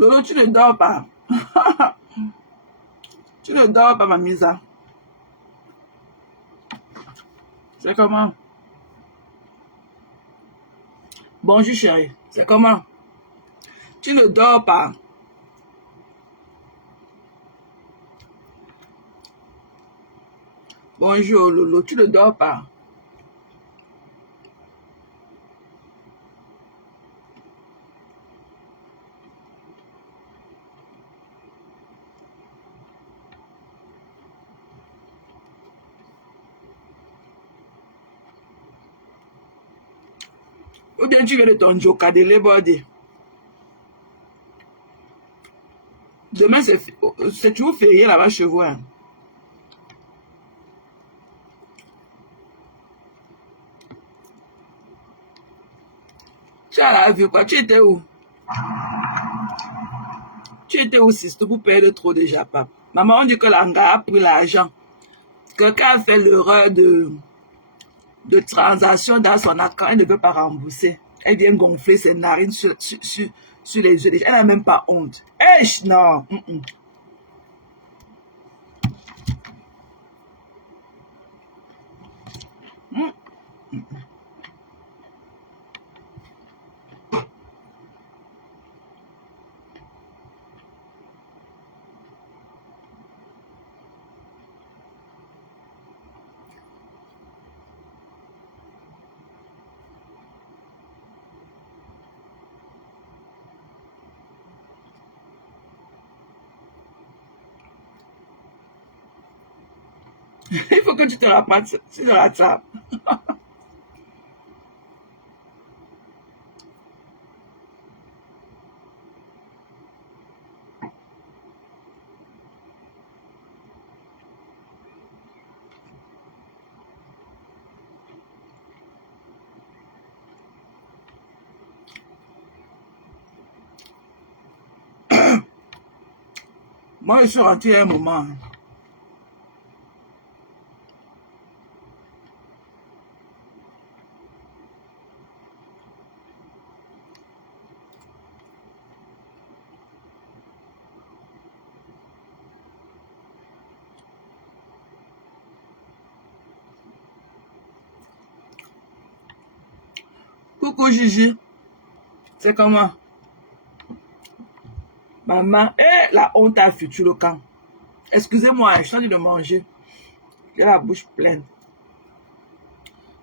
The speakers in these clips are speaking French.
Lolo, tu ne dors pas. Tu ne dors pas, Mamisa. C'est comment? Bonjour, chérie. C'est comment? Tu ne dors pas. Bonjour, Lolo. Tu ne dors pas. Ou bien tu viens de ton joka de l'ébordé. Demain, c'est toujours férié là-bas chez vous. Hein. Tu as la vie, quoi? Tu étais où? Tu étais où, sister, pour perdre trop déjà, papa? Maman, on dit que l'anga a pris l'argent. Quelqu'un a fait l'erreur de transaction dans son account. Elle ne veut pas rembourser. Elle vient gonfler ses narines sur les yeux. Elle n'a même pas honte. Eh, non. Il faut que tu te rattrapes. Tu te rattrapes. Moi, je suis rentré à un moment. Coucou Gigi, c'est comment? Maman, la honte a foutu le camp. Excusez-moi, je suis en train de manger. J'ai la bouche pleine.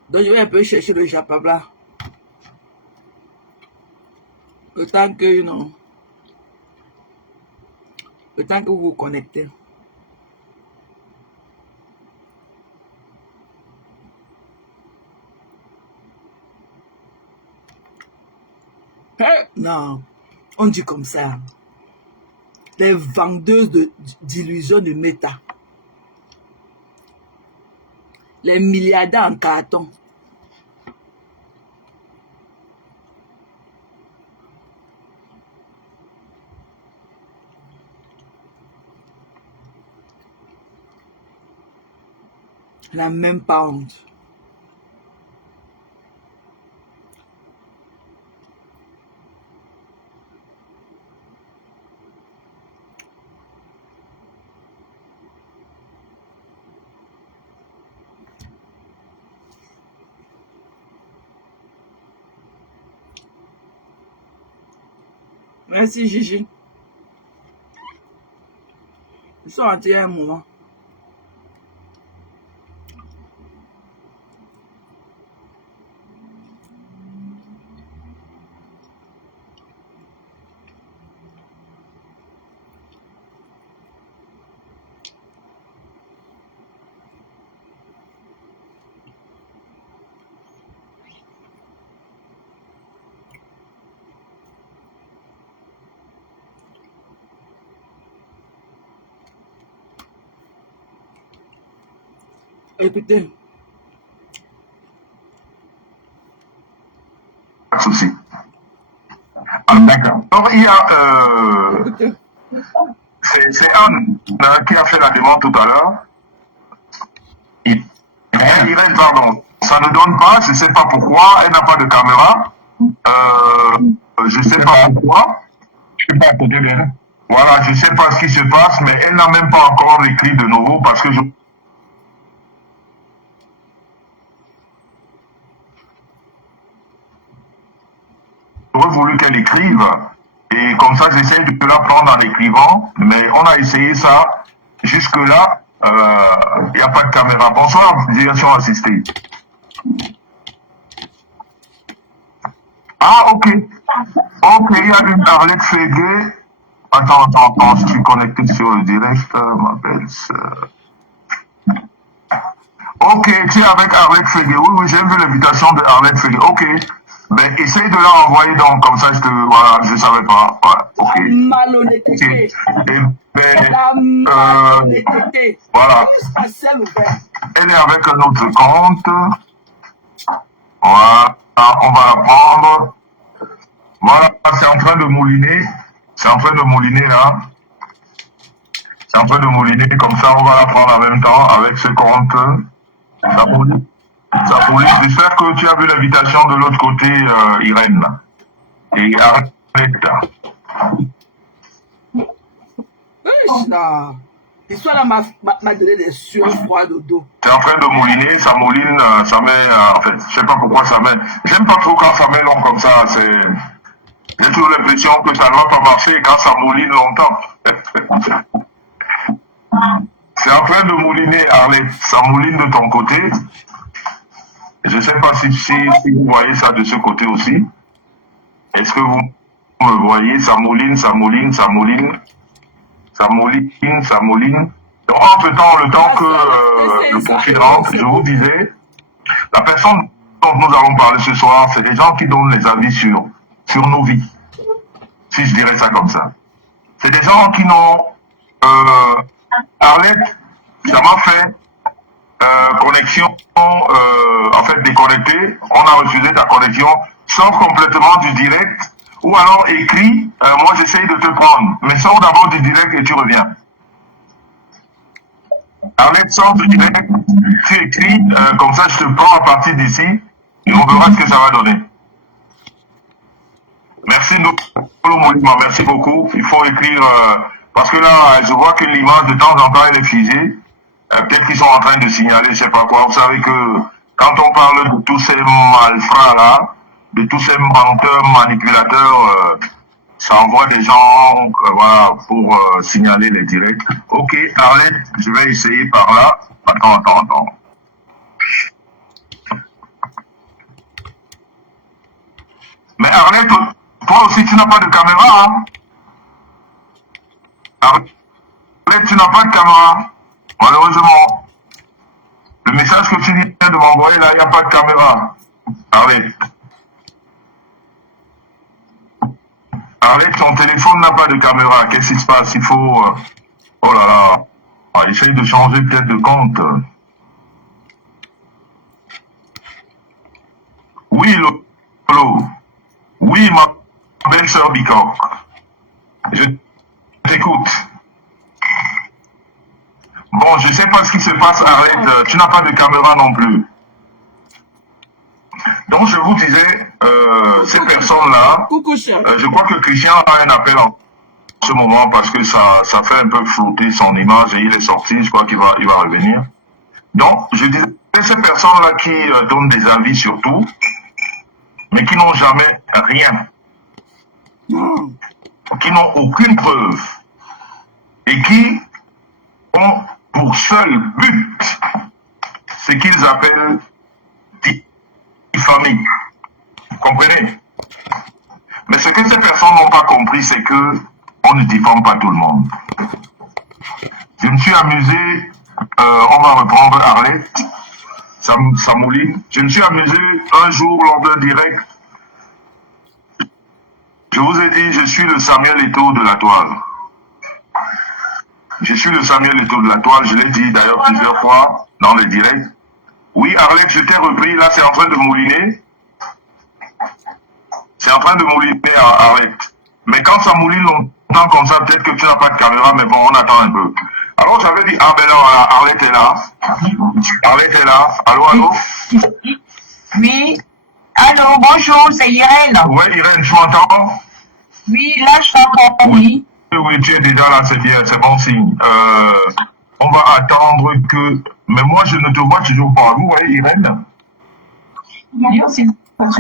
Donc je vais un peu chercher le japabla. Le temps que, le temps que vous vous connectez. Non, on dit comme ça. Les vendeuses d'illusions de méta. Les milliardaires en carton. Elle n'a même pas honte. Merci Gigi. Ils sont rentrés à un moment. Écoutez. Pas de souci. D'accord. Donc, il y a. C'est Anne qui a fait la demande tout à l'heure. Irène, pardon. Ça ne donne pas, je ne sais pas pourquoi. Elle n'a pas de caméra. Je ne sais pas pourquoi. suis pas à côté d'elle. Voilà, je ne sais pas ce qui se passe, mais elle n'a même pas encore écrit de nouveau parce que j'aurais voulu qu'elle écrive. Et comme ça, j'essaie de la prendre en écrivant, mais on a essayé ça. Jusque-là, il n'y a pas de caméra. Bonsoir, direction assistée. Ah, ok. Ok, il y a une Arlette Fégué. Attends, je suis connecté sur le direct, ma belle sœur. Ok, tu es avec Arlette Fégué. Oui, j'ai vu l'invitation de Arlette Fégué. Ok. Ben, essaye de la envoyer donc, comme ça, voilà, je savais pas. Voilà, ok. Malhonnêteté. Et ben, Malhonnêteté. voilà. Elle est avec un autre compte. Voilà, on va la prendre. Voilà, c'est en train de mouliner. C'est en train de mouliner là. C'est en train de mouliner, comme ça on va la prendre en même temps avec ce compte. Ça moulin. J'espère que tu as vu l'invitation de l'autre côté, Irène. Et arrête. L'histoire là m'a donné des sueurs froides au dos. C'est en train de mouliner, ça mouline, ça met, en fait, je sais pas pourquoi ça met. J'aime pas trop quand ça met long comme ça, j'ai toujours l'impression que ça ne va pas marcher quand ça mouline longtemps. C'est en train de mouliner, Arlette, ça mouline de ton côté. Je ne sais pas si vous voyez ça de ce côté aussi. Est-ce que vous me voyez? Ça mouline, ça mouline, ça mouline. Ça mouline, ça mouline. Donc, entre-temps, le temps que le profil rentre, je vous disais, la personne dont nous allons parler ce soir, c'est des gens qui donnent les avis sur nos vies. Si je dirais ça comme ça. C'est des gens qui n'ont... Arlette, ça m'a fait connexion, en fait déconnecté. On a refusé ta connexion, sors complètement du direct, ou alors écris, moi j'essaye de te prendre, mais sors d'abord du direct et tu reviens. Arlette, sors du direct, tu écris, comme ça je te prends à partir d'ici, et on verra ce que ça va donner. Merci, merci beaucoup. Il faut écrire, parce que là, je vois que l'image de temps en temps, elle est figée. Peut-être qu'ils sont en train de signaler, je sais pas quoi. Vous savez que quand on parle de tous ces malfrats-là, de tous ces menteurs, manipulateurs, ça envoie des gens voilà, pour signaler les directs. Ok, Arlette, je vais essayer par là. Attends. Mais Arlette, toi aussi, tu n'as pas de caméra, hein? Arlette, tu n'as pas de caméra. Malheureusement. Le message que tu viens de m'envoyer, là, il n'y a pas de caméra. Arlette. Arlette, ton téléphone n'a pas de caméra. Qu'est-ce qui se passe? Il faut... oh là là. Essaye de changer peut-être de compte. Oui, Lolo. Oui, ma belle sœur Bicor. Je t'écoute. Bon, je ne sais pas ce qui se passe, Arlette. Tu n'as pas de caméra non plus. Donc, je vous disais, ces personnes-là, je crois que Christian a un appel en ce moment parce que ça fait un peu flouter son image et il est sorti, je crois qu'il va revenir. Donc, je disais, ces personnes-là qui donnent des avis sur tout, mais qui n'ont jamais rien, qui n'ont aucune preuve, et qui ont pour seul but ce qu'ils appellent diffamer. Vous comprenez? Mais ce que ces personnes n'ont pas compris, c'est que on ne diffame pas tout le monde. Je me suis amusé, on va reprendre Arlette, ça mouline. Je me suis amusé un jour lors d'un direct. Je vous ai dit, je suis le Samuel Eto'o de la toile. Je suis le Samuel Eto'o de la toile, je l'ai dit d'ailleurs plusieurs fois dans les directs. Oui, Arlette, je t'ai repris, là c'est en train de mouliner. C'est en train de mouliner, Arlette. Mais quand ça mouline longtemps comme ça, peut-être que tu n'as pas de caméra, mais bon, on attend un peu. Alors j'avais dit, ah ben non, Arlette est là. Arlette est là. Allô? Oui. Allô, bonjour, c'est Irène. Oui, Irène, tu m'entends? Oui, là, je t'entends, oui. Oui, tu es déjà là, c'est bien, c'est bon signe. On va attendre que... Mais moi, je ne te vois toujours pas. Vous voyez, Irène? Oui, aussi, tu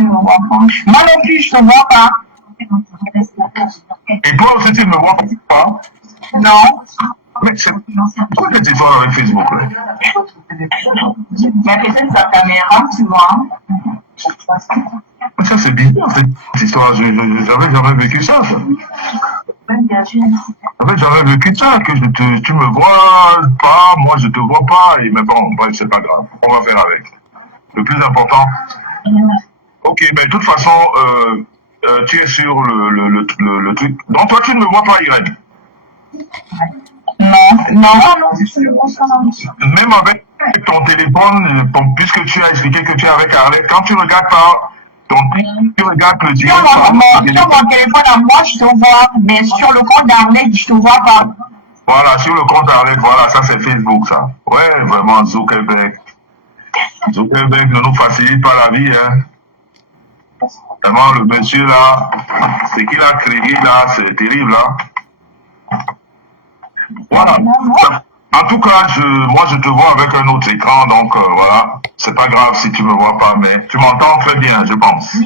ne me vois pas. Moi non plus, je te vois pas. Et toi aussi, tu ne me vois pas? Non. Mais c'est quoi cette histoire avec Facebook là? Mais peut-être sa caméra, tu vois. Ça, c'est bizarre, cette histoire. J'avais jamais vécu ça. J'avais jamais vécu ça, que tu me vois pas, moi je te vois pas. Mais bon, bref, c'est pas grave. On va faire avec. Le plus important. Ok, mais de toute façon, tu es sur le truc. Donc toi, tu ne me vois pas, Irène. Non, non. Même avec ton téléphone, puisque tu as expliqué que tu es avec Arlette, quand tu regardes pas tu regardes le Sur mon téléphone à moi, je te vois, mais sur le compte d'Arlette, je te vois pas. Voilà, sur le compte d'Arlette, voilà, ça c'est Facebook, ça. Ouais, vraiment, Zuckerberg. Zuckerberg ne nous facilite pas la vie, hein. Vraiment, le monsieur là, ce qu'il a créé là, c'est terrible, là. Voilà. En tout cas, moi je te vois avec un autre écran, donc voilà. C'est pas grave si tu me vois pas, mais tu m'entends très bien, je pense.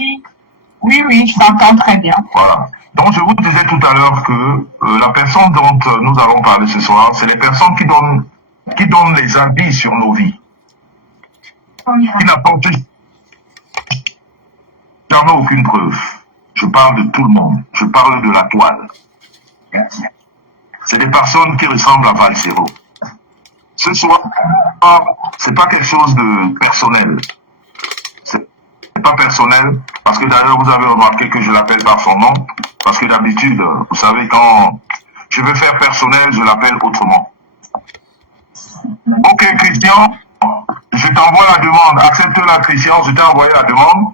Oui, je t'entends très bien. Voilà. Donc je vous disais tout à l'heure que la personne dont nous allons parler ce soir, c'est les personnes qui donnent les avis sur nos vies. Qui n'apportent jamais aucune preuve. Je parle de tout le monde. Je parle de la toile. C'est des personnes qui ressemblent à Valsero. Ce soir, c'est pas quelque chose de personnel. C'est pas personnel, parce que d'ailleurs, vous avez remarqué que je l'appelle par son nom, parce que d'habitude, vous savez, quand je veux faire personnel, je l'appelle autrement. Ok, Christian, je t'envoie la demande. Accepte-la, Christian, je t'ai envoyé la demande.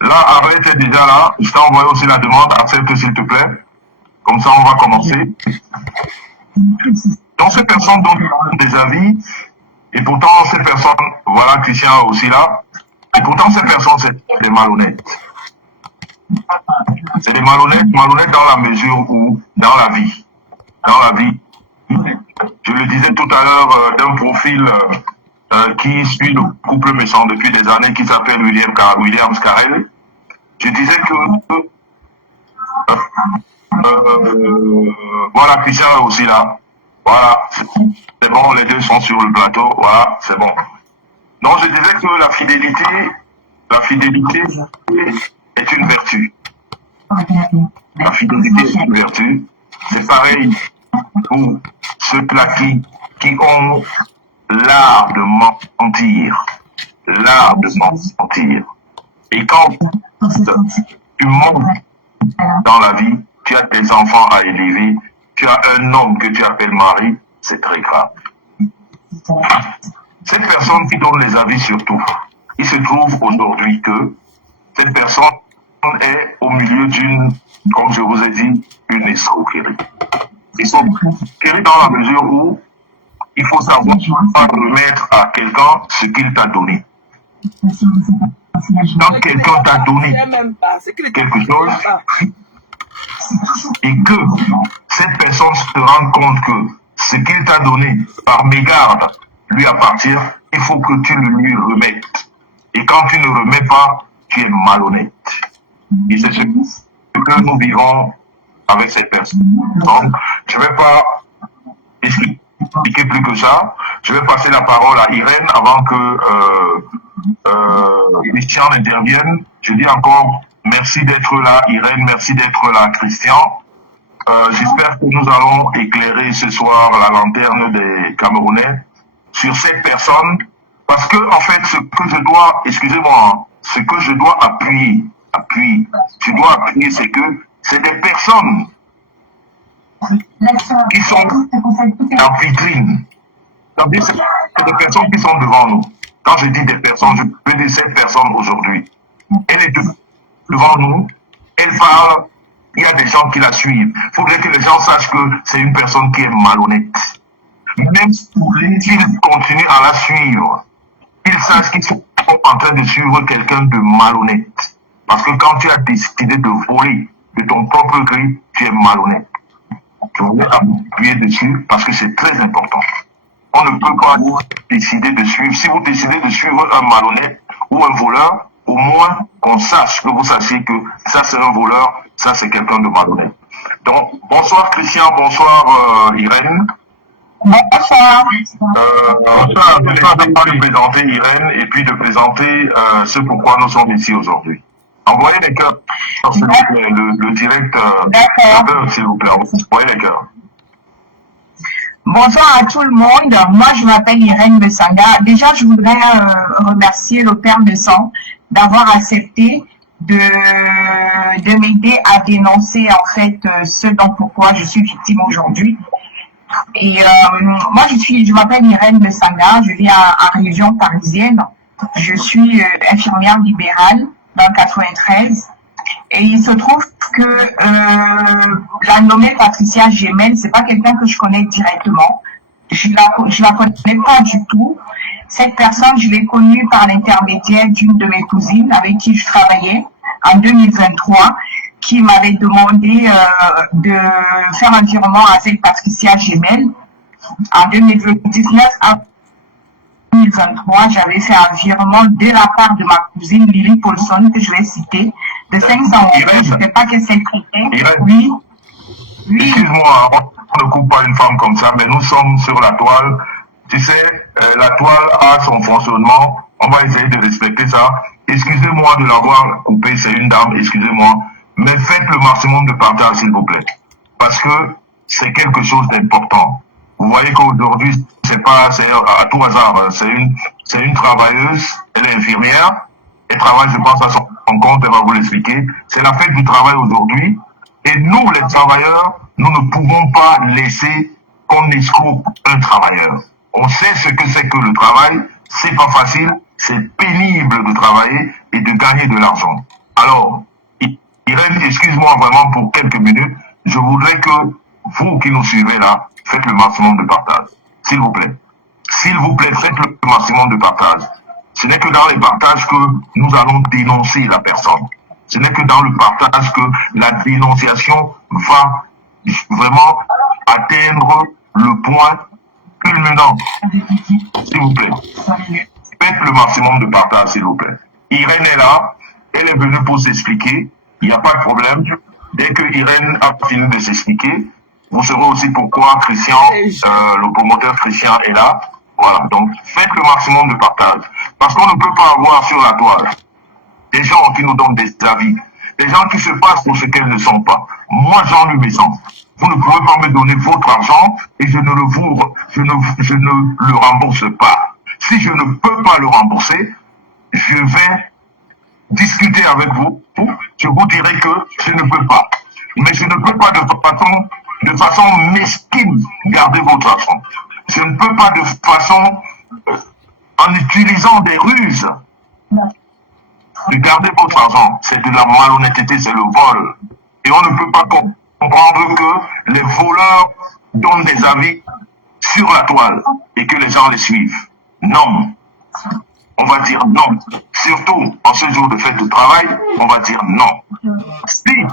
Là, Arlette est déjà là. Je t'ai envoyé aussi la demande. Accepte, s'il te plaît. Comme ça, on va commencer. Donc, ces personnes donnent des avis, et pourtant, ces personnes, voilà, Christian est aussi là, et pourtant, ces personnes, c'est des malhonnêtes. C'est des malhonnêtes dans la mesure où, dans la vie, je le disais tout à l'heure d'un profil qui suit le couple méchant depuis des années, qui s'appelle William Scarrell, je disais que, voilà, Christian est aussi là. Voilà, c'est bon, les deux sont sur le plateau, voilà, c'est bon. Donc je disais que la fidélité est une vertu. La fidélité est une vertu. C'est pareil pour ceux-là qui ont l'art de mentir. L'art de mentir. Et quand tu montes dans la vie, tu as des enfants à élever, tu as un homme que tu appelles mari, c'est très grave. Cette personne qui donne les avis sur tout, il se trouve aujourd'hui que cette personne est au milieu d'une, comme je vous ai dit, une escroquerie. Escroquerie dans la mesure où il faut savoir remettre à quelqu'un ce qu'il t'a donné. Quand quelqu'un t'a donné quelque chose, et que cette personne se rende compte que ce qu'il t'a donné par mégarde lui appartient, il faut que tu le lui remettes. Et quand tu ne remets pas, tu es malhonnête. Et c'est ce que nous vivons avec cette personne. Donc, je ne vais pas expliquer plus que ça. Je vais passer la parole à Irène avant que Christian intervienne. Je dis encore merci d'être là, Irène, merci d'être là, Christian. J'espère que nous allons éclairer ce soir la lanterne des Camerounais sur cette personne, parce que, en fait, ce que je dois, excusez-moi, ce que je dois appuyer, c'est que c'est des personnes qui sont en vitrine. C'est des personnes qui sont devant nous. Quand je dis des personnes, je veux dire cette personne aujourd'hui. Elle est devant nous, elle parle, il y a des gens qui la suivent. Il faudrait que les gens sachent que c'est une personne qui est malhonnête. Même s'ils continuent à la suivre, ils sachent qu'ils sont en train de suivre quelqu'un de malhonnête. Parce que quand tu as décidé de voler de ton propre gré, tu es malhonnête. Je voulais appuyer dessus parce que c'est très important. On ne peut pas décider de suivre. Si vous décidez de suivre un malhonnête ou un voleur, au moins qu'on sache, que vous sachiez que ça c'est un voleur, ça c'est quelqu'un de malhonnête. Donc, bonsoir Christian, bonsoir Irène. Bonsoir. Je vais d'abord de présenter Irène et puis de présenter ce pourquoi nous sommes ici aujourd'hui. Envoyez les cœurs, s'il vous plaît, le direct, s'il vous plaît, envoyez les cœurs. Bonsoir à tout le monde. Moi, je m'appelle Irène Messanga. Déjà, je voudrais remercier le Père de Sang d'avoir accepté de m'aider à dénoncer en fait ce dont pourquoi je suis victime aujourd'hui. Et moi, je m'appelle Irène Messanga. Je vis en région parisienne. Je suis infirmière libérale dans le 93. Et il se trouve que la nommée Patricia Gemel, c'est pas quelqu'un que je connais directement. Je la connais pas du tout. Cette personne, je l'ai connue par l'intermédiaire d'une de mes cousines avec qui je travaillais en 2023, qui m'avait demandé de faire un virement à cette Patricia Gemel. En 2019, à 2023, j'avais fait un virement de la part de ma cousine Lily Paulson, que je vais citer, de 500 €. Je ne sais pas qu'est-ce qu'elle traitait. Oui. Excuse-moi, on ne coupe pas une femme comme ça, mais nous sommes sur la toile. Tu sais, la toile a son fonctionnement. On va essayer de respecter ça. Excusez-moi de l'avoir coupé, c'est une dame, excusez-moi. Mais faites le maximum de partage, s'il vous plaît. Parce que c'est quelque chose d'important. Vous voyez qu'aujourd'hui, c'est à tout hasard. C'est une travailleuse, elle est infirmière. Elle travaille, je pense, à son compte, elle va vous l'expliquer. C'est la fête du travail aujourd'hui. Et nous, les travailleurs, nous ne pouvons pas laisser qu'on escroque un travailleur. On sait ce que c'est que le travail. C'est pas facile. C'est pénible de travailler et de gagner de l'argent. Alors, Irène, excuse-moi vraiment pour quelques minutes. Je voudrais que vous qui nous suivez là, faites le maximum de partage. S'il vous plaît. S'il vous plaît, faites le maximum de partage. Ce n'est que dans les partages que nous allons dénoncer la personne. Ce n'est que dans le partage que la dénonciation va vraiment atteindre le point culminant. S'il vous plaît. Faites le maximum de partage, s'il vous plaît. Irène est là. Elle est venue pour s'expliquer. Il n'y a pas de problème. Dès que Irène a fini de s'expliquer, vous saurez aussi pourquoi Christian, le promoteur Christian est là. Voilà. Donc, faites le maximum de partage. Parce qu'on ne peut pas avoir sur la toile des gens qui nous donnent des avis, des gens qui se passent pour ce qu'elles ne sont pas. Moi, Jean-Luc Besson, vous ne pouvez pas me donner votre argent et je ne le rembourse pas. Si je ne peux pas le rembourser, je vais discuter avec vous. Je vous dirai que je ne peux pas. Mais je ne peux pas de façon mesquine garder votre argent. Je ne peux pas de façon, en utilisant des ruses, de garder votre argent. C'est de la malhonnêteté, c'est le vol. Et on ne peut pas comprendre que les voleurs donnent des avis sur la toile et que les gens les suivent. Non. On va dire non. Surtout en ce jour de fête de travail, on va dire non. Si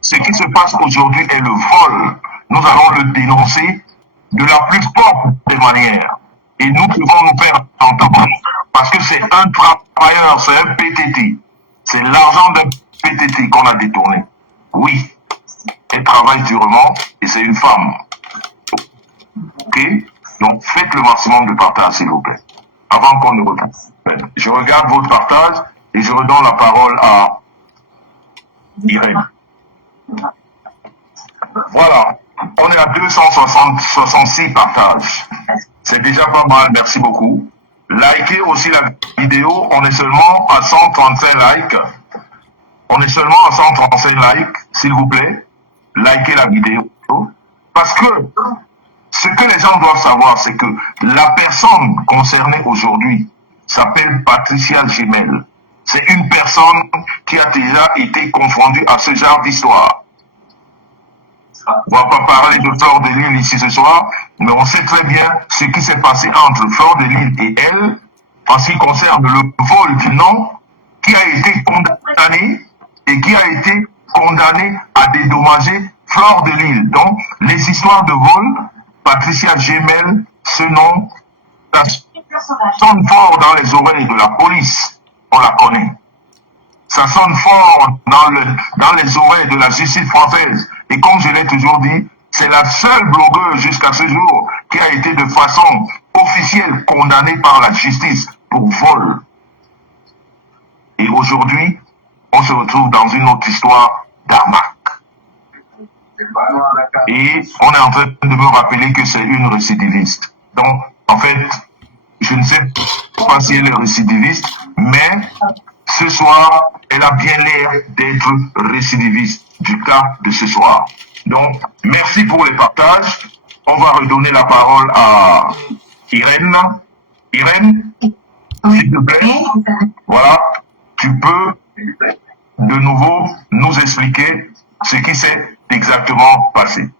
ce qui se passe aujourd'hui est le vol, nous allons le dénoncer de la plus forte des manières. Et nous devons nous faire entendre. Parce que c'est un travailleur, c'est un PTT. C'est l'argent d'un PTT qu'on a détourné. Oui. Elle travaille durement et c'est une femme. Ok? Donc faites le maximum de partage, s'il vous plaît. Avant qu'on ne regarde. Je regarde votre partage et je redonne la parole à Irène. Voilà. On est à 266 partages. C'est déjà pas mal, merci beaucoup. Likez aussi la vidéo, on est seulement à 135 likes. On est seulement à 135 likes, s'il vous plaît. Likez la vidéo. Parce que ce que les gens doivent savoir, c'est que la personne concernée aujourd'hui s'appelle Patricia Gemel. C'est une personne qui a déjà été confondue à ce genre d'histoire. On ne va pas parler de Fleur de Lille ici ce soir, mais on sait très bien ce qui s'est passé entre Fleur de Lille et elle, en ce qui concerne le vol du nom, qui a été condamné et qui a été condamnée à dédommager Flore de Lille. Donc, les histoires de vol, Patricia Gemel, ce nom, ça sonne fort dans les oreilles de la police. On la connaît. Ça sonne fort dans les oreilles de la justice française. Et comme je l'ai toujours dit, c'est la seule blogueuse jusqu'à ce jour qui a été de façon officielle condamnée par la justice pour vol. Et aujourd'hui, on se retrouve dans une autre histoire d'arnaque. Et on est en train de me rappeler que c'est une récidiviste. Donc, en fait, je ne sais pas si elle est récidiviste, mais ce soir, elle a bien l'air d'être récidiviste du cas de ce soir. Donc, merci pour les partages. On va redonner la parole à Irène. Irène, s'il te plaît, voilà, tu peux de nouveau nous expliquer ce qui s'est exactement passé.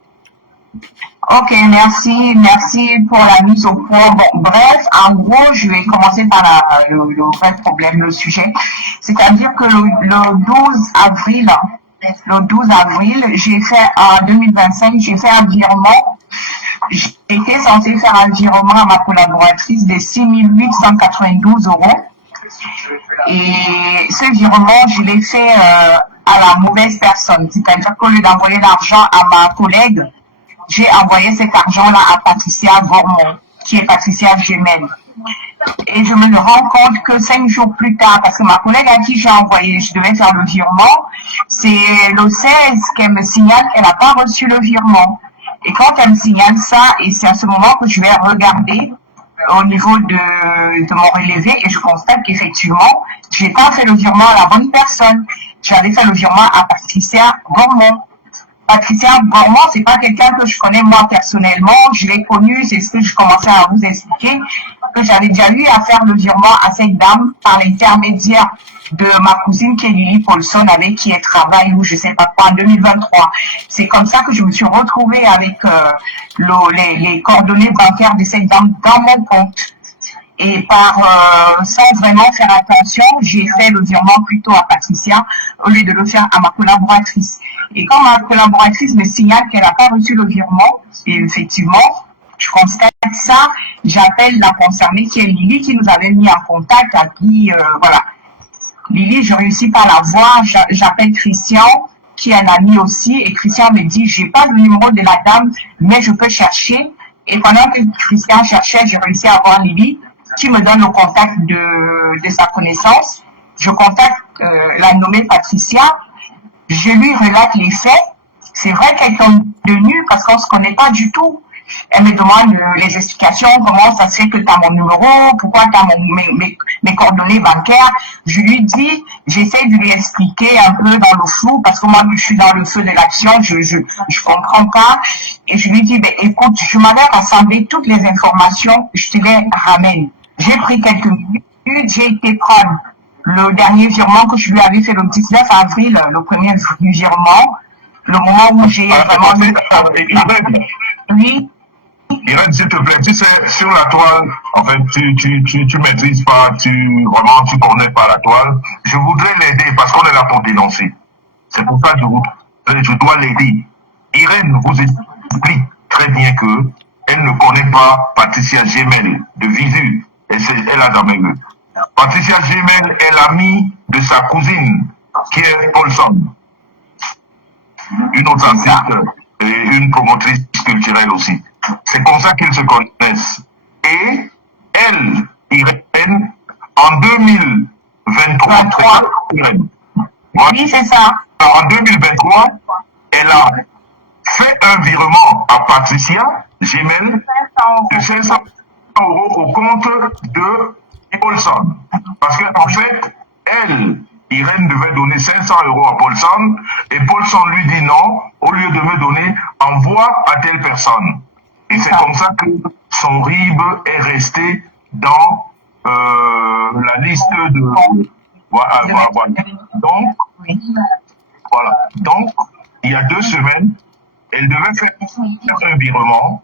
Ok, merci pour la mise au point. Bon, bref, en gros, je vais commencer par le vrai problème, le sujet. C'est-à-dire que le 12 avril, j'ai fait, en 2025, j'ai fait un virement. J'étais censée faire un virement à ma collaboratrice de 6 892 €. Et ce virement, je l'ai fait à la mauvaise personne. C'est-à-dire qu'au lieu d'envoyer l'argent à ma collègue, j'ai envoyé cet argent-là à Patricia Gormont, qui est Patricia Gemel. Et je me rends compte que 5 jours plus tard, parce que ma collègue à qui j'ai envoyé, je devais faire le virement, c'est le 16 qu'elle me signale qu'elle n'a pas reçu le virement. Et quand elle me signale ça, et c'est à ce moment que je vais regarder au niveau de mon relevé, et je constate qu'effectivement, je n'ai pas fait le virement à la bonne personne. J'avais fait le virement à Patricia Gormont. Patricia Gormont, c'est pas quelqu'un que je connais moi personnellement. Je l'ai connue, c'est ce que je commençais à vous expliquer, que j'avais déjà eu à faire le virement à cette dame par l'intermédiaire de ma cousine qui est Lily Paulson, avec qui elle travaille, ou je sais pas quoi, en 2023. C'est comme ça que je me suis retrouvée avec les coordonnées bancaires de cette dame dans mon compte. Et sans vraiment faire attention, j'ai fait le virement plutôt à Patricia au lieu de le faire à ma collaboratrice. Et quand ma collaboratrice me signale qu'elle n'a pas reçu le virement, et effectivement, je constate ça, j'appelle la concernée qui est Lily, qui nous avait mis en contact, à qui, voilà. Lily, je réussis pas à la voir, j'appelle Christian, qui est un ami aussi, et Christian me dit, j'ai pas le numéro de la dame, mais je peux chercher. Et pendant que Christian cherchait, j'ai réussi à avoir Lily, qui me donne le contact de sa connaissance. Je contacte la nommée Patricia, je lui relate les faits. C'est vrai qu'elle tombe de nu parce qu'on se connaît pas du tout. Elle me demande les explications, comment ça se fait que tu as mon numéro, pourquoi tu as mes coordonnées bancaires. Je lui dis, j'essaie de lui expliquer un peu dans le flou, parce que moi, je suis dans le feu de l'action, je comprends pas. Et je lui dis, ben, écoute, je m'avais rassemblé toutes les informations, je te les ramène. J'ai pris quelques minutes, j'ai été prendre le dernier virement que je lui avais fait le 19 avril, le premier virement, le moment où j'ai vraiment... Oui. Irène, s'il te plaît, tu sais, sur la toile, en fait, tu maîtrises pas, tu connais pas la toile. Je voudrais l'aider parce qu'on est là pour dénoncer. C'est pour ça que je dois l'aider. Irène vous explique très bien que elle ne connaît pas Patricia Gemel de visu. Elle a jamais vu. Patricia Gemel est l'amie de sa cousine, qui est Paulson. Une autre artiste et une promotrice culturelle aussi. C'est comme ça qu'ils se connaissent. Et elle, Irène, en 2023, Irène, oui, c'est ça. En 2023, elle a fait un virement à Patricia Gemel de 500 € au compte de Paulson. Parce qu'en fait, elle, Irène devait donner 500 € à Paulson et Paulson lui dit non, au lieu de me donner, envoie à telle personne. Et c'est comme ça que son RIB est resté dans la liste de... Voilà. Donc, voilà. Donc, il y a 2 semaines, elle devait faire un virement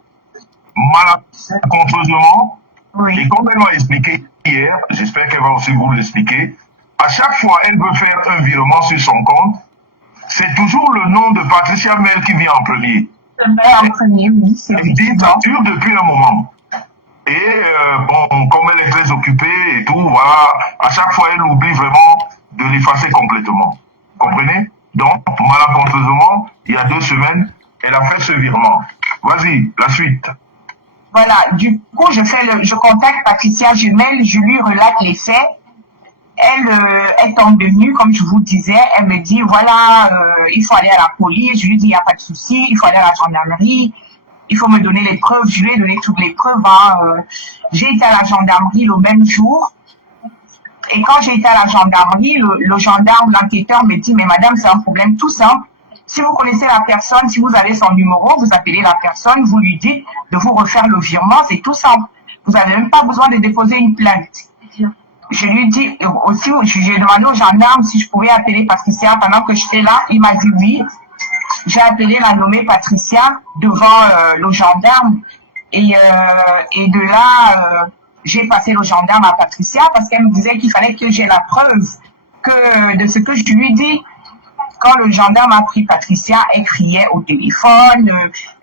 malencontreusement. Oui. Et comme elle m'a expliqué hier, j'espère qu'elle va aussi vous l'expliquer, à chaque fois elle veut faire un virement sur son compte, c'est toujours le nom de Patricia Mel qui vient en premier. En premier, oui, c'est Elle dictature depuis un moment. Et bon, comme elle est très occupée et tout, voilà, à chaque fois, elle oublie vraiment de l'effacer complètement. Vous comprenez? Donc, malencontreusement, il y a 2 semaines, elle a fait ce virement. Vas-y, la suite. Voilà, du coup, je contacte Patricia Jumel, je lui relate les faits. Elle tombe de nu, comme je vous disais, elle me dit, voilà, il faut aller à la police. Je lui dis, il n'y a pas de souci, il faut aller à la gendarmerie, il faut me donner les preuves. Je lui ai donné toutes les preuves. J'ai été à la gendarmerie le même jour. Et quand j'ai été à la gendarmerie, le gendarme, l'enquêteur me dit, mais madame, c'est un problème tout simple. Si vous connaissez la personne, si vous avez son numéro, vous appelez la personne, vous lui dites de vous refaire le virement, c'est tout simple. Vous n'avez même pas besoin de déposer une plainte. Je lui dis aussi, j'ai demandé au gendarme si je pouvais appeler Patricia pendant que j'étais là. Il m'a dit oui. J'ai appelé la nommée Patricia devant le gendarme. Et de là, j'ai passé le gendarme à Patricia parce qu'elle me disait qu'il fallait que j'ai la preuve de ce que je lui dis. Quand le gendarme a pris Patricia, elle criait au téléphone,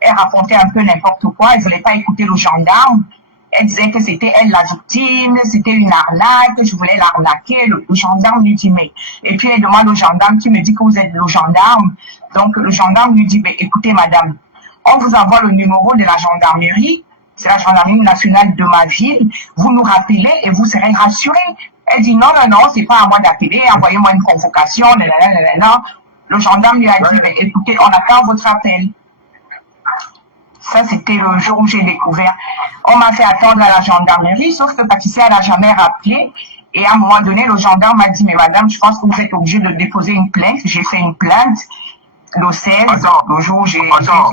elle racontait un peu n'importe quoi, elle ne voulait pas écouter le gendarme. Elle disait que c'était elle la victime, c'était une arnaque, que je voulais l'arnaquer. Le gendarme lui dit, mais... Et puis elle demande au gendarme qui me dit que vous êtes le gendarme. Donc le gendarme lui dit, mais écoutez madame, on vous envoie le numéro de la gendarmerie, c'est la gendarmerie nationale de ma ville, vous nous rappelez et vous serez rassurés. Elle dit, non, non, non, c'est pas à moi d'appeler, envoyez-moi une convocation, nanana. Le gendarme lui a dit, mais écoutez, on attend votre appel. Ça, c'était le jour où j'ai découvert. On m'a fait attendre à la gendarmerie, sauf que Patricia n'a jamais rappelé. Et à un moment donné, le gendarme m'a dit, mais madame, je pense que vous êtes obligée de déposer une plainte. J'ai fait une plainte le 16, le jour où j'ai... Attends.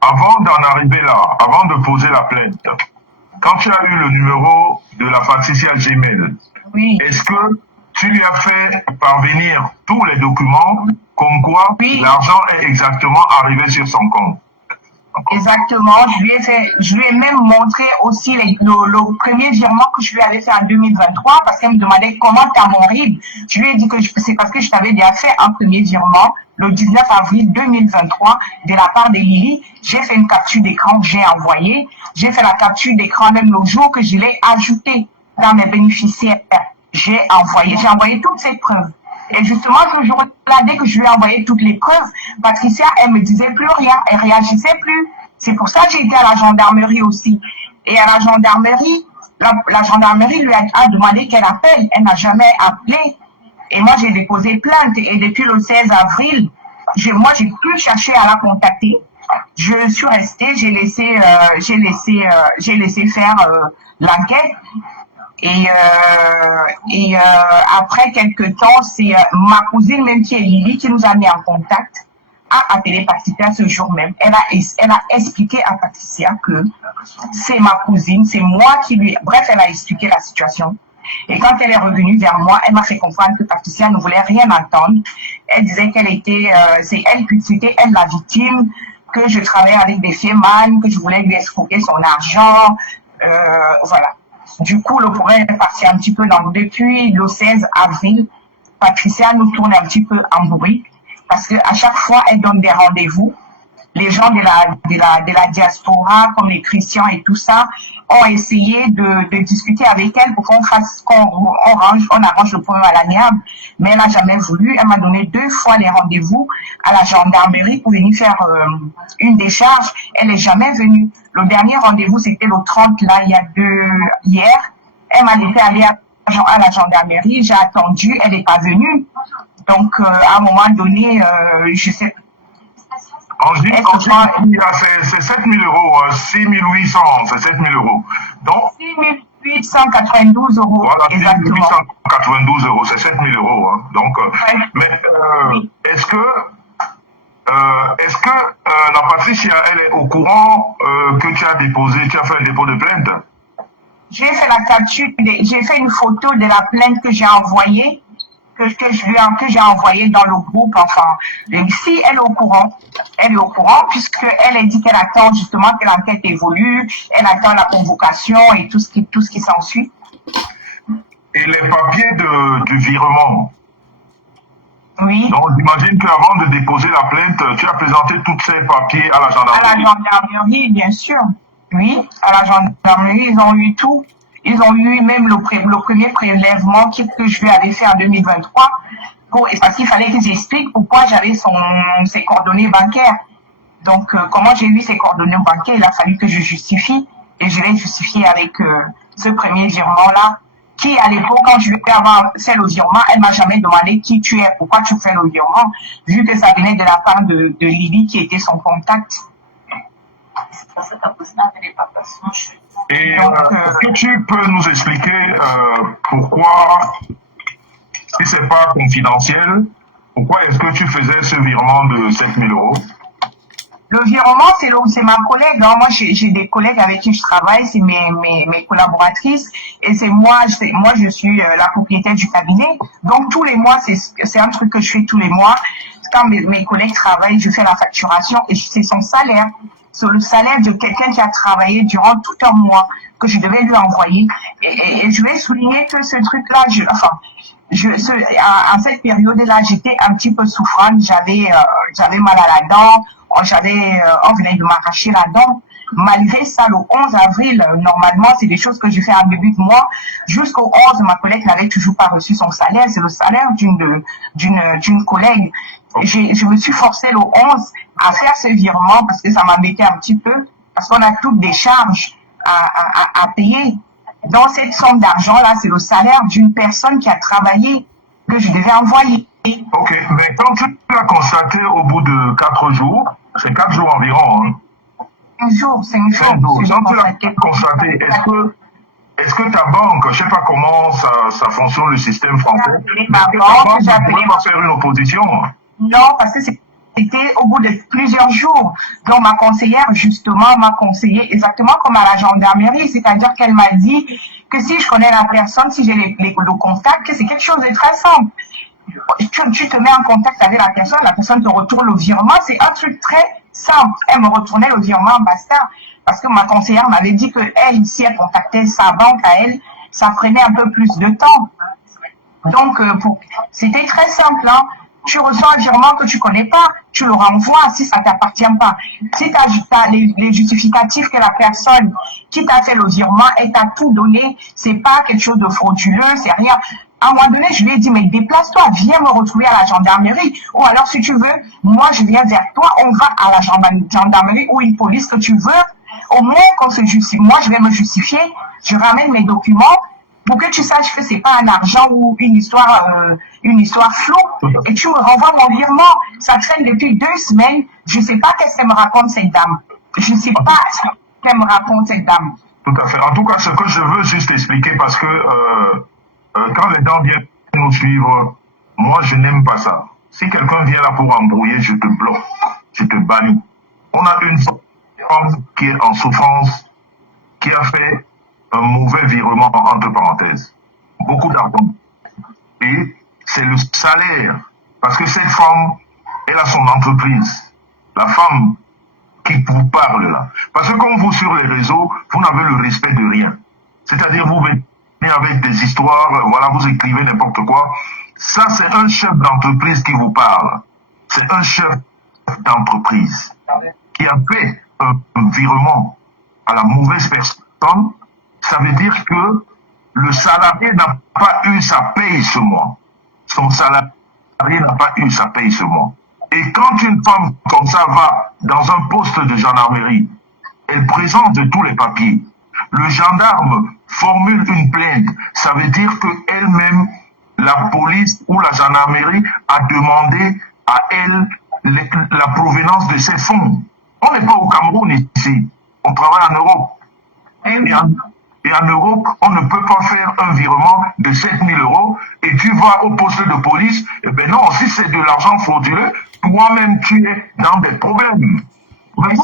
Avant d'en arriver là, avant de poser la plainte, quand tu as eu le numéro de la Patricia Jumel, oui. Est-ce que tu lui as fait parvenir tous les documents comme quoi oui. L'argent est exactement arrivé sur son compte? Exactement, je lui ai même montré aussi le premier virement que je lui avais fait en 2023 parce qu'elle me demandait comment t'as mon RIB. Je lui ai dit que c'est parce que je t'avais déjà fait un premier virement le 19 avril 2023 de la part de Lily. J'ai fait une capture d'écran que j'ai envoyée. J'ai fait la capture d'écran même le jour que je l'ai ajouté dans mes bénéficiaires. J'ai envoyé toutes ces preuves. Et justement, ce jour-là, dès que je lui ai envoyé toutes les preuves, Patricia, elle me disait plus rien, elle réagissait plus. C'est pour ça que j'ai été à la gendarmerie aussi. Et à la gendarmerie, la gendarmerie lui a demandé qu'elle appelle. Elle n'a jamais appelé. Et moi, j'ai déposé plainte. Et depuis le 16 avril, moi, j'ai plus cherché à la contacter. Je suis restée, j'ai laissé faire l'enquête. Et après quelques temps, c'est ma cousine même qui est Lily qui nous a mis en contact, a appelé Patricia ce jour même. Elle a expliqué à Patricia que c'est ma cousine, c'est moi qui lui... Bref, elle a expliqué la situation. Et quand elle est revenue vers moi, elle m'a fait comprendre que Patricia ne voulait rien entendre. Elle disait qu'elle était... c'était elle la victime, que je travaillais avec des firmes, que je voulais lui escroquer son argent. Voilà. Du coup, le problème est parti un petit peu depuis le 16 avril. Patricia nous tourne un petit peu en bruit parce qu'à chaque fois, elle donne des rendez-vous. Les gens de la diaspora, comme les chrétiens et tout ça, ont essayé de discuter avec elle pour qu'on arrange le problème à l'amiable. Mais elle n'a jamais voulu. Elle m'a donné 2 fois les rendez-vous à la gendarmerie pour venir faire une décharge. Elle n'est jamais venue. Le dernier rendez-vous, c'était le 30, là, hier. Elle m'a laissé aller à la gendarmerie. J'ai attendu. Elle n'est pas venue. Donc, à un moment donné, je sais. C'est 7 000 euros, 6 800, c'est 7 000 euros. Donc, 6 892 euros. Voilà, 6 exactement. 892 euros, c'est 7 000 euros. Hein. Donc, ouais. Mais est-ce que la Patricia, elle est au courant que tu as fait un dépôt de plainte? J'ai fait la capture, j'ai fait une photo de la plainte que j'ai envoyée, que j'ai envoyée dans le groupe, enfin. Si elle est au courant, puisqu'elle a dit qu'elle attend justement que l'enquête évolue, elle attend la convocation et tout ce qui s'ensuit. Et les papiers du virement, Oui. Donc, j'imagine qu'avant de déposer la plainte, tu as présenté tous ces papiers à la À gendarmerie. la gendarmerie, bien sûr. Oui, à la gendarmerie, ils ont eu tout. Ils ont eu même le premier prélèvement que je lui avais fait en 2023. Parce qu'il fallait qu'ils expliquent pourquoi j'avais ses coordonnées bancaires. Donc, comment j'ai eu ses coordonnées bancaires, il a fallu que je justifie. Et je l'ai justifié avec ce premier virement-là, qui, à l'époque, quand je lui ai fait le virement, elle m'a jamais demandé qui tu es, pourquoi tu fais le virement, vu que ça venait de la part de Lily, qui était son contact. Et est-ce que tu peux nous expliquer pourquoi, si c'est pas confidentiel, pourquoi est-ce que tu faisais ce virement de 7 000 euros? Le virement, c'est ma collègue. Hein. Moi, j'ai des collègues avec qui je travaille, c'est mes collaboratrices, et c'est moi, je suis la propriétaire du cabinet. Donc tous les mois, c'est un truc que je fais tous les mois. Quand mes collègues travaillent, je fais la facturation et c'est son salaire. C'est le salaire de quelqu'un qui a travaillé durant tout un mois que je devais lui envoyer. Et je vais souligner que ce truc-là, à cette période-là, j'étais un petit peu souffrante. J'avais mal à la dent. On venait de m'arracher la dent. Malgré ça, le 11 avril, normalement, c'est des choses que je fais en début de mois. Jusqu'au 11, ma collègue n'avait toujours pas reçu son salaire. C'est le salaire d'une collègue. Je me suis forcée le 11 à faire ce virement parce que ça m'embêtait un petit peu, parce qu'on a toutes des charges à payer. Dans cette somme d'argent-là, c'est le salaire d'une personne qui a travaillé que je devais envoyer. Ok, mais quand tu l'as constaté au bout de 4 jours, c'est 4 jours environ, hein? 5 jours. Quand tu l'as constaté, est-ce que ta banque, je ne sais pas comment ça fonctionne le système français, J'ai appelé pas faire une opposition? Non, parce que c'était au bout de plusieurs jours. Donc ma conseillère, justement, m'a conseillé exactement comme à la gendarmerie, c'est-à-dire qu'elle m'a dit que si je connais la personne, si j'ai le contact, que c'est quelque chose de très simple. Tu te mets en contact avec la personne te retourne le virement, c'est un truc très simple. Elle me retournait le virement, basta. Parce que ma conseillère m'avait dit que elle, si elle contactait sa banque à elle, ça prenait un peu plus de temps. Donc, c'était très simple, hein. Tu reçois un virement que tu connais pas, tu le renvoies si ça t'appartient pas. Si tu as les justificatifs que la personne qui t'a fait le virement, elle t'a tout donné, c'est pas quelque chose de frauduleux, c'est rien. À un moment donné, je lui ai dit, mais déplace-toi, viens me retrouver à la gendarmerie. Ou alors, si tu veux, moi, je viens vers toi, on va à la gendarmerie ou une police que tu veux. Au moins, qu'on se justifie. Moi, je vais me justifier, je ramène mes documents pour que tu saches que c'est pas un argent ou une histoire floue. Et tu me renvoies mon virement. Ça traîne depuis 2 semaines. Je sais pas qu'est-ce qu'elle me raconte, cette dame. Je sais pas ce qu'elle me raconte, cette dame. Tout à fait. En tout cas, ce que je veux juste expliquer, parce que quand les gens viennent nous suivre, moi, je n'aime pas ça. Si quelqu'un vient là pour embrouiller, je te bloque, je te bannis. On a une femme qui est en souffrance, qui a fait un mauvais virement, entre parenthèses. Beaucoup d'argent. Et c'est le salaire. Parce que cette femme, elle a son entreprise. La femme qui vous parle là. Parce que comme vous sur les réseaux, vous n'avez le respect de rien. C'est-à-dire, vous venez avec des histoires, voilà, vous écrivez n'importe quoi. Ça, c'est un chef d'entreprise qui vous parle. C'est un chef d'entreprise qui a fait un virement à la mauvaise personne. Ça veut dire que le salarié n'a pas eu sa paye ce mois. Son salarié n'a pas eu sa paye ce mois. Et quand une femme comme ça va dans un poste de gendarmerie, elle présente tous les papiers. Le gendarme formule une plainte. Ça veut dire qu'elle-même, la police ou la gendarmerie a demandé à elle la provenance de ces fonds. On n'est pas au Cameroun ici. On travaille en Europe. Et en Europe, on ne peut pas faire un virement de 7 000 euros et tu vas au poste de police. Eh bien non, si c'est de l'argent frauduleux, toi-même tu es dans des problèmes. Mais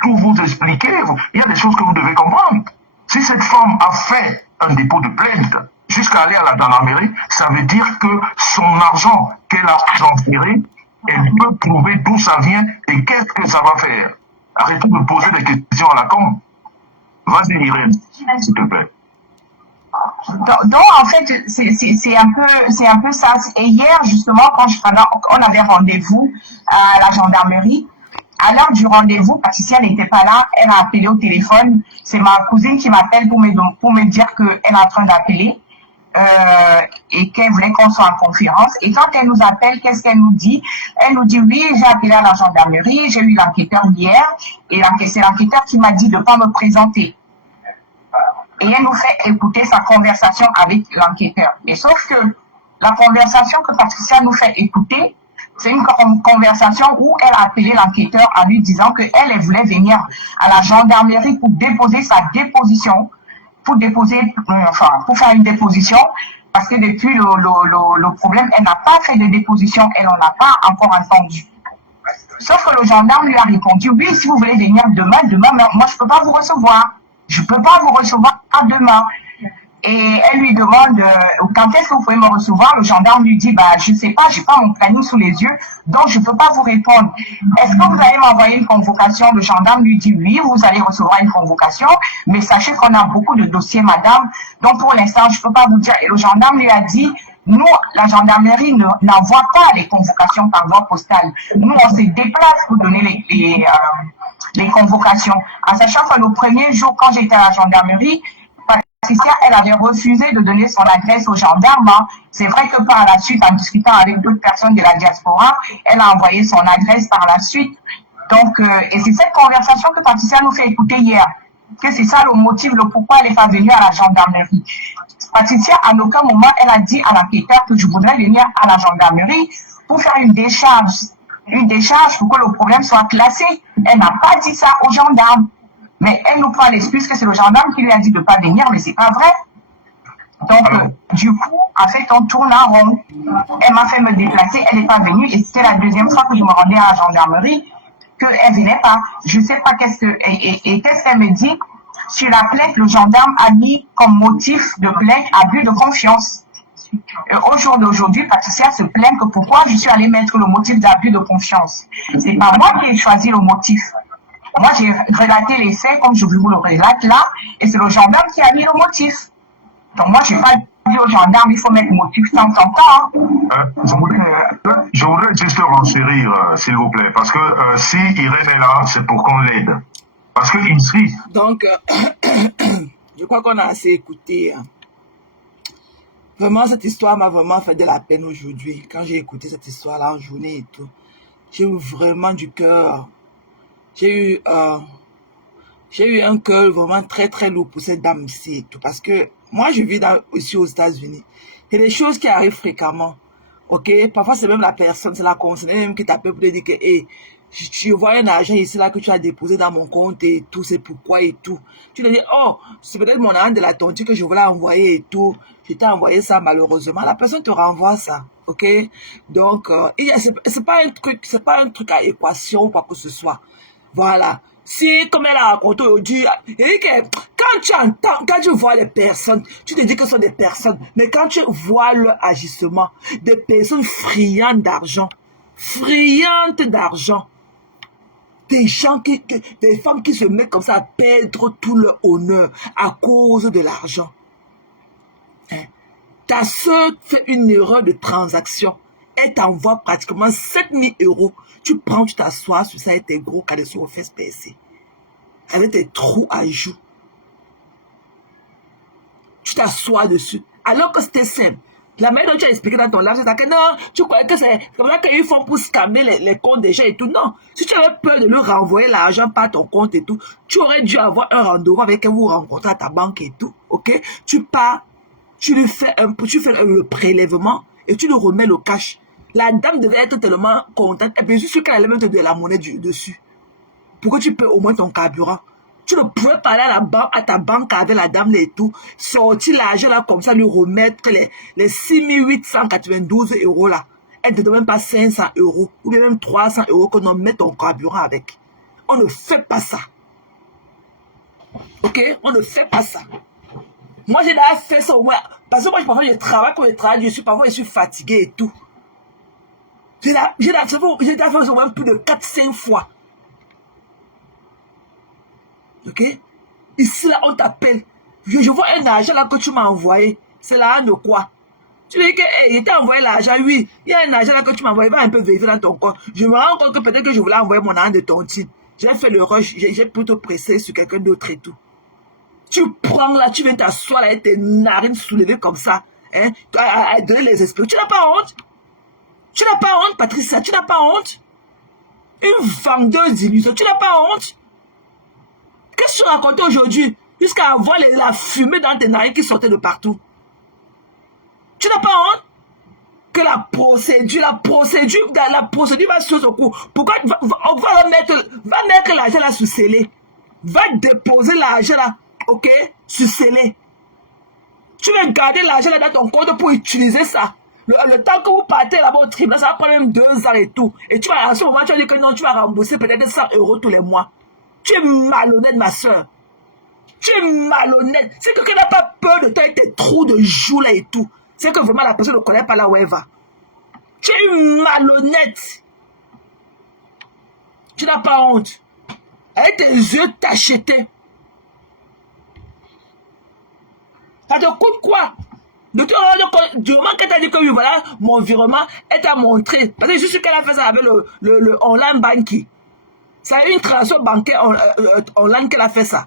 pour vous expliquer, il y a des choses que vous devez comprendre. Si cette femme a fait un dépôt de plainte jusqu'à aller à la gendarmerie, ça veut dire que son argent qu'elle a transféré, elle peut prouver d'où ça vient et qu'est-ce que ça va faire. Arrêtez de poser des questions à la con. Vas-y, Irène, s'il te plaît. Donc, en fait, c'est un peu ça. Et hier, justement, on avait rendez-vous à la gendarmerie, à l'heure du rendez-vous, Patricia n'était pas là, elle a appelé au téléphone. C'est ma cousine qui m'appelle pour me dire qu'elle est en train d'appeler et qu'elle voulait qu'on soit en conférence. Et quand elle nous appelle, qu'est-ce qu'elle nous dit? Elle nous dit, oui, j'ai appelé à la gendarmerie, j'ai eu l'enquêteur hier, et c'est l'enquêteur qui m'a dit de ne pas me présenter. Et elle nous fait écouter sa conversation avec l'enquêteur. Et sauf que la conversation que Patricia nous fait écouter, c'est une conversation où elle a appelé l'enquêteur en lui disant qu'elle voulait venir à la gendarmerie pour déposer sa déposition, pour faire une déposition, parce que depuis le problème, elle n'a pas fait de déposition, elle n'en a pas encore entendu. Sauf que le gendarme lui a répondu, oui, si vous voulez venir demain, moi je ne peux pas vous recevoir. Je ne peux pas vous recevoir demain. Et elle lui demande, quand est-ce que vous pouvez me recevoir? Le gendarme lui dit, je ne sais pas, je n'ai pas mon planning sous les yeux, donc je ne peux pas vous répondre. Est-ce que vous allez m'envoyer une convocation? Le gendarme lui dit, oui, vous allez recevoir une convocation, mais sachez qu'on a beaucoup de dossiers, madame, donc pour l'instant, je ne peux pas vous dire. Et le gendarme lui a dit, nous, la gendarmerie n'envoie pas les convocations par voie postale. Nous, on se déplace pour donner les convocations. En sachant que le premier jour, quand j'étais à la gendarmerie, Patricia, elle avait refusé de donner son adresse aux gendarmes. C'est vrai que par la suite, en discutant avec d'autres personnes de la diaspora, elle a envoyé son adresse par la suite. Donc, et c'est cette conversation que Patricia nous fait écouter hier. Que c'est ça le motif, le pourquoi elle n'est pas venue à la gendarmerie. Patricia, à aucun moment, elle a dit à l'enquêteur que je voudrais venir à la gendarmerie pour faire une décharge. Une décharge pour que le problème soit classé. Elle n'a pas dit ça aux gendarmes. Mais elle nous prend l'excuse que c'est le gendarme qui lui a dit de ne pas venir, mais c'est pas vrai. Donc, du coup, en fait, on tourne en rond. Elle m'a fait me déplacer, elle n'est pas venue, et c'était la deuxième fois que je me rendais à la gendarmerie, qu'elle ne venait pas. Je ne sais pas qu'est-ce qu'elle me dit. Sur la plainte, le gendarme a mis comme motif de plainte abus de confiance. Au jour d'aujourd'hui, Patricia se plaint que pourquoi je suis allée mettre le motif d'abus de confiance. C'est pas moi qui ai choisi le motif. Moi, j'ai relaté les faits comme je vous le relate là, et c'est le gendarme qui a mis le motif. Donc moi, je n'ai pas dit au gendarme, il faut mettre le motif sans temps. Je voudrais juste renchérir, s'il vous plaît, parce que si Irène est là, c'est pour qu'on l'aide. Parce que ici... Donc, je crois qu'on a assez écouté. Vraiment, cette histoire m'a vraiment fait de la peine aujourd'hui. Quand j'ai écouté cette histoire-là en journée et tout, j'ai eu vraiment du cœur. J'ai eu un cœur vraiment très très lourd pour cette dame ici et tout. Parce que moi, je vis ici aux États-Unis. Il y a des choses qui arrivent fréquemment. Ok? Parfois, c'est même la personne, c'est la concernée même qui t'appelle pour te dire que, hey, je vois un argent ici là que tu as déposé dans mon compte et tout, c'est pourquoi et tout. Tu te dis, oh, c'est peut-être mon argent de la tontine que je voulais envoyer et tout. Je t'ai envoyé ça malheureusement. La personne te renvoie ça, ok? Donc, c'est pas un truc à équation ou quoi que ce soit. Voilà. Si, comme elle a raconté aujourd'hui, quand tu vois les personnes, tu te dis que ce sont des personnes, mais quand tu vois leur agissement, des personnes friandes d'argent, des femmes qui se mettent comme ça à perdre tout leur honneur à cause de l'argent. Hein? Ta soeur fait une erreur de transaction, elle t'envoie pratiquement 7000 €. Tu prends, tu t'assois sur ça avec tes gros cadeaux aux fesses percées. Avec tes trous à joues. Tu t'assois dessus. Alors que c'était simple. La manière dont tu as expliqué dans ton live, c'est que non, tu croyais que c'est comme ça qu'ils font pour scammer les comptes des gens et tout. Non. Si tu avais peur de leur renvoyer l'argent par ton compte et tout, tu aurais dû avoir un rendez-vous avec elle, vous rencontrer à ta banque et tout. Ok? Tu pars, tu fais le prélèvement et tu le remets le cash. La dame devait être tellement contente. Et bien sûr qu'elle allait mettre de la monnaie dessus. Pour que tu payes au moins ton carburant. Tu ne pouvais parler à ta banque avec la dame et tout. Sortir l'argent là comme ça, lui remettre les 6892 € là. Elle ne te donne même pas 500 € ou bien même 300 € qu'on en met ton carburant avec. On ne fait pas ça. Ok? On ne fait pas ça. Moi, j'ai déjà fait ça au moins. Parce que moi, parfois, je travaille quand je travaille, parfois, je suis fatigué et tout. J'ai déjà fait au moins plus de 4-5 fois. Ok? Ici, là, on t'appelle. Je vois un argent là que tu m'as envoyé. C'est l'argent de quoi? Tu dis que il t'a envoyé l'argent, oui. Il y a un argent là que tu m'as envoyé, va un peu vérifier dans ton compte. Je me rends compte que peut-être que je voulais envoyer mon argent de tontine. J'ai fait le rush, j'ai plutôt pressé sur quelqu'un d'autre et tout. Tu prends là, tu viens t'asseoir là avec tes narines soulevées comme ça, hein, à donner les esprits. Tu n'as pas honte? Tu n'as pas honte, Patricia? Tu n'as pas honte? Une vendeuse d'illusions, tu n'as pas honte? Qu'est-ce que tu racontais aujourd'hui? Jusqu'à avoir la fumée dans tes narines qui sortait de partout. Tu n'as pas honte? Que la procédure va sur son coup. Pourquoi on va mettre l'argent là sous scellé? Va déposer l'argent là, ok, sous scellé. Tu veux garder l'argent là dans ton compte pour utiliser ça. Le temps que vous partez là-bas au tribunal, ça va prendre même 2 ans et tout. Et tu vas, à ce moment, tu vas dire que non, tu vas rembourser peut-être 100 € tous les mois. Tu es malhonnête, ma soeur. Tu es malhonnête. C'est que quelqu'un n'a pas peur de toi et tes trous de joues là et tout. C'est que vraiment la personne ne connaît pas là où elle va. Tu es une malhonnête. Tu n'as pas honte. Avec tes yeux tachetés. Ça te coûte quoi? Du moment qu'elle t'a dit que oui, voilà, mon virement, elle t'a montré. Parce que je suis sûr qu'elle a fait ça avec le online banking. C'est une transaction bancaire online qu'elle a fait ça.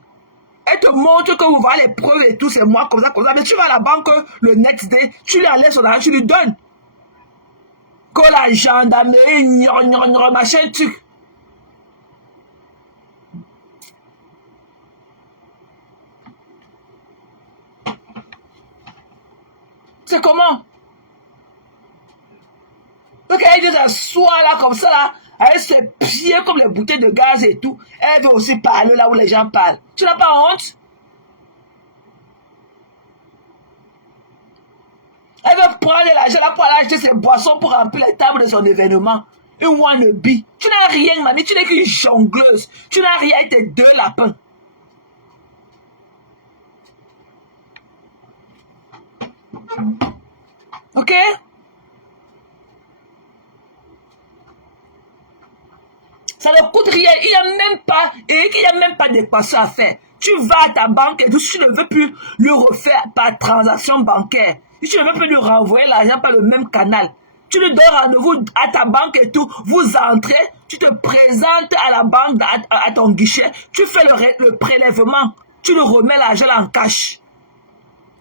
Elle te montre que vous voyez les preuves et tout, c'est moi comme ça. Mais tu vas à la banque le next day, tu lui enlèves son argent, tu lui donnes. Que la gendarmerie, machin, truc. C'est comment? Donc elle dit s'asseoir là comme ça là, avec ses pieds comme les bouteilles de gaz et tout. Elle veut aussi parler là où les gens parlent. Tu n'as pas honte? Elle veut prendre l'argent là pour aller acheter ses boissons pour remplir les tables de son événement. Une wannabe. Tu n'as rien, mamie. Tu n'es qu'une jongleuse. Tu n'as rien avec tes 2 lapins. Ok? Ça ne coûte rien. Il n'y a même pas d'équation à faire. Tu vas à ta banque et tout. Si tu ne veux plus le refaire par transaction bancaire, si tu ne veux plus lui renvoyer l'argent par le même canal, tu lui donnes rendez-vous à ta banque et tout. Vous entrez, tu te présentes à la banque, à ton guichet, tu fais le prélèvement, tu lui remets l'argent en cash.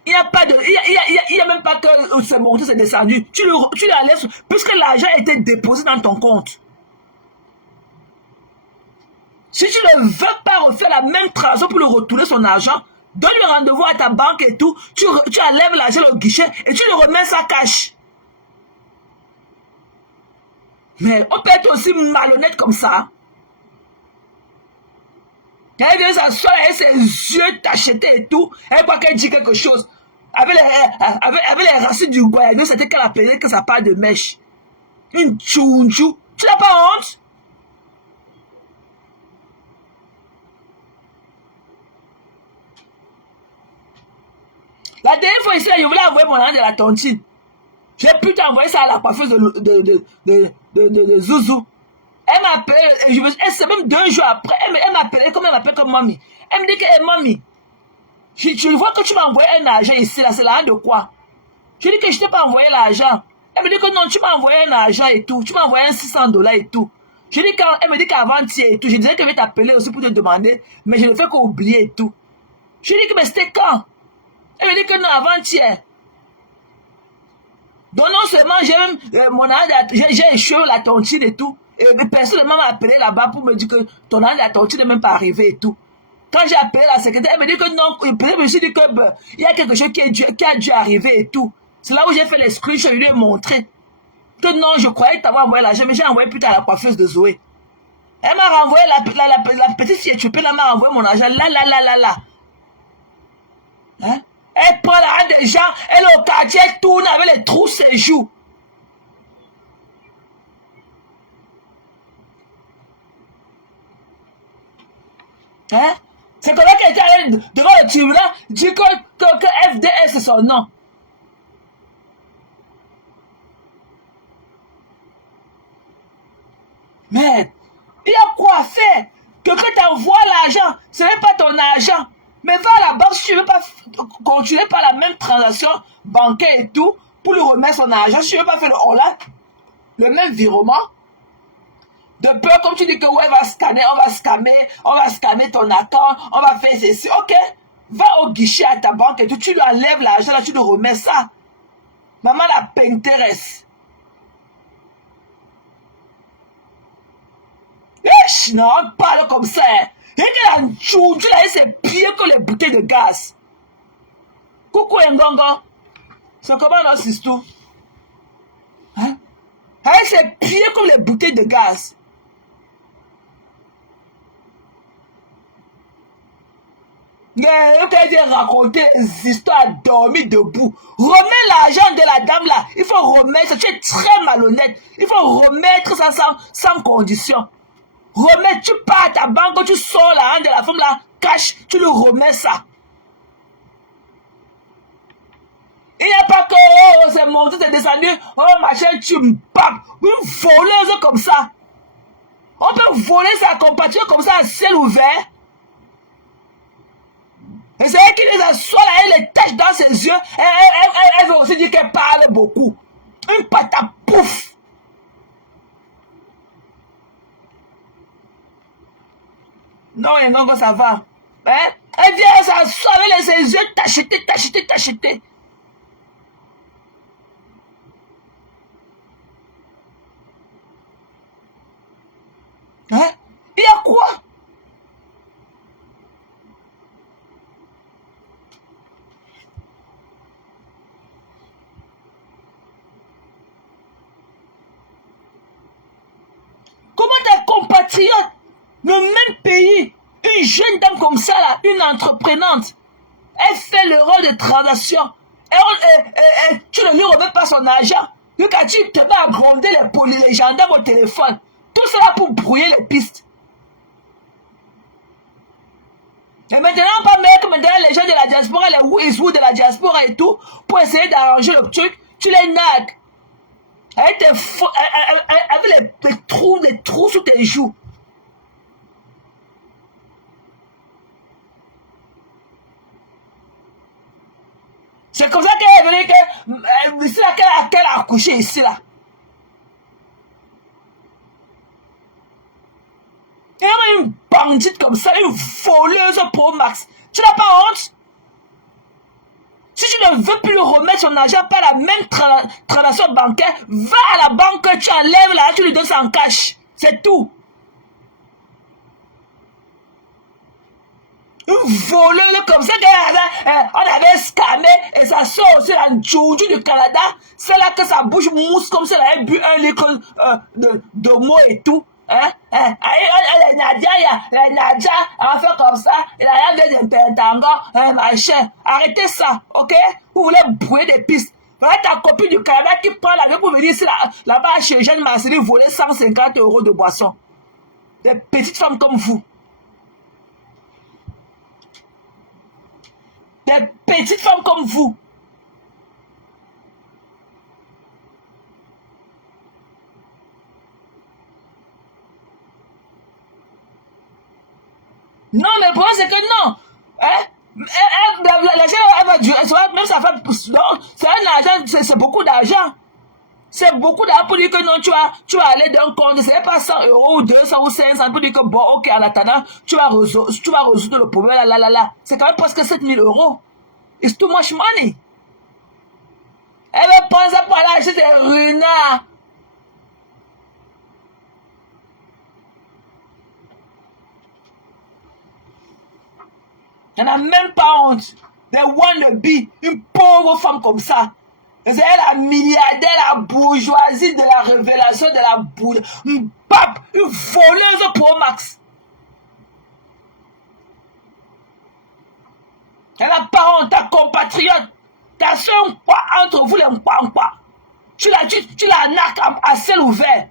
Il n'y a pas de, il y a même pas que c'est monté, c'est descendu. Tu la laisses, puisque l'argent a été déposé dans ton compte. Si tu ne veux pas refaire la même transaction pour lui retourner son argent, donne-lui rendez-vous à ta banque et tout, tu enlèves l'argent au guichet et tu le remets ça cash. Mais on peut être aussi malhonnête comme ça. Elle vient s'asseoir avec ses yeux tachetés et tout, elle croit qu'elle dit quelque chose. Avec les racines du Guayano, c'était qu'elle appelait que ça parle de mèche. Une tchounchou. Tu n'as pas honte? La dernière fois ici, je voulais envoyer mon argent de la tontine. J'ai pu t'envoyer ça à la coiffeuse de Zouzou. Elle m'appelle, c'est même 2 jours après, elle m'appelait comme elle m'appelle comme mamie. Elle me dit que, hey, mamie, je vois que tu m'as envoyé un argent ici, là, c'est l'argent de quoi? Je dis que je t'ai pas envoyé l'argent. Elle me dit que non, tu m'as envoyé un argent et tout, tu m'as envoyé un $600 et tout. Elle me dit qu'avant-hier et tout, je disais que je vais t'appeler aussi pour te demander, mais je ne fais qu'oublier et tout. Je dis que, mais c'était quand? Elle me dit que non, avant-hier. Donc non seulement j'ai même j'ai échoué la tontine et tout, et personne ne m'a appelé là-bas pour me dire que ton âge de la tontine n'est même pas arrivé et tout. Quand j'ai appelé la secrétaire, elle me dit que non, peut-être je me suis dit que il y a quelque chose qui a dû arriver et tout. C'est là où j'ai fait les screenshots, je lui ai montré que non, je croyais t'avoir envoyé l'argent, mais j'ai envoyé plus tard à la coiffeuse de Zoé. Elle m'a renvoyé, la petite fille éthiopie, elle m'a envoyé mon argent, là. Hein? Elle prend l'argent des gens, elle est au quartier, elle tourne avec les trous ses joues. Hein? C'est comme ça qu'elle était allée devant le tribunal, dit que FDS c'est son nom. Mais il y a quoi faire? Quelqu'un t'envoie l'argent, ce n'est pas ton argent. Mais va à la banque si tu ne veux pas continuer par la même transaction bancaire et tout, pour lui remettre son argent, si tu ne veux pas faire le même virement, de peur, comme tu dis que ouais, on va scanner ton account, on va faire ceci, ok, va au guichet à ta banque et tout, tu lui enlèves l'argent, là, tu lui remets ça. Maman la Pinterest. Non, on parle comme ça, hein. Et que la chouchou, là, c'est pire que les bouteilles de gaz. Coucou Ngongo. C'est comment notre histoire? Hein? C'est pire que les bouteilles de gaz. Quand il raconter des histoires dormir debout, remets l'argent de la dame là. Il faut remettre, tu es très malhonnête. Il faut remettre ça sans condition. Remets, tu pars à ta banque, tu sors l'argent de la femme là, cash, tu lui remets ça. Il n'y a pas que, oh, c'est monté, c'est descendu, oh, machin, tu me papes. Une voleuse comme ça. On peut voler sa compatriote comme ça à ciel ouvert. Et c'est elle qui les assoit là, elle les tâche dans ses yeux. Elle veut aussi dire qu'elle parle beaucoup. Une patate pouf. Non, et non, ça va. Hein? Elle vient s'asseoir avec ses yeux tachetés. Hein? Il y a quoi? Comment tes compatriotes, le même pays, une jeune dame comme ça, là, une entreprenante, elle fait l'erreur de transaction. Et tu ne lui remets pas son argent. Quand tu te mets à gronder les gendarmes au téléphone, tout cela pour brouiller les pistes. Et maintenant, pas meilleur que maintenant les gens de la diaspora, les Wizou de la diaspora et tout, pour essayer d'arranger le truc, tu les nagues. Avec les trous sous tes joues. C'est comme ça qu'elle est venue, ici là, qu'elle a accouché ici là. Et une bandite comme ça, une voleuse pro max. Tu n'as pas honte? Si tu ne veux plus lui remettre son argent par la même transaction bancaire, va à la banque, tu enlèves l'argent, tu lui donnes ça en cash. C'est tout. Une voleuse comme ça, on avait scamé et ça sort aussi la Jojo du Canada. C'est là que sa bouche mousse comme ça, elle a bu 1 litre de mots et tout. Hein? La Nadia, elle va faire comme ça, il a rien de pentango, machin. Arrêtez ça, ok? Vous voulez brouiller des pistes. Voilà ta copine du Canada qui prend l'avion pour venir ici là-bas chez Jeanne Marcelly voler 150 € de boisson. Des petites femmes comme vous. Des petites femmes comme vous. Non, mais le problème, c'est que non. Hein? Elle va durer. Même ça fait. Non, c'est un argent, c'est beaucoup d'argent. C'est beaucoup d'argent pour dire que non, tu vas aller d'un compte. C'est pas 100 € ou 200 ou 500 pour dire que bon, ok, en attendant, tu vas résoudre le problème là. C'est quand même presque 7 000 €. It's too much money. Elle va penser pour aller acheter des renards. Elle n'a même pas honte. They wanna be une pauvre femme comme ça. C'est elle la milliardaire, la bourgeoisie de la révélation de la bourgeoisie. Une pape, une voleuse pro max. Elle n'a pas honte, ta compatriote. T'as fait un quoi entre vous les quoi. Tu la narques à ciel ouvert.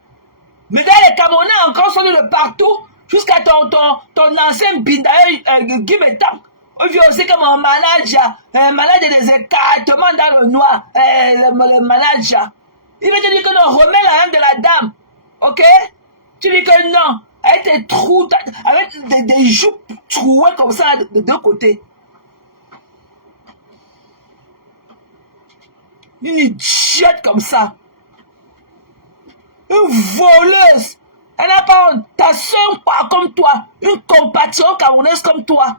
Mais dans les Camerounais encore sont de partout jusqu'à ton ancien bindaï Guy Bétan. On vit aussi comme un manager des écartements dans le noir, le manager. Il veut te dire que non, remets la main de la dame, ok? Tu dis que non, avec tes trous, avec des joues trouées comme ça de deux côtés. Une idiote comme ça. Une voleuse. Elle n'a pas honte. Ta soeur pas comme toi. Une compatriote camerounaise comme toi.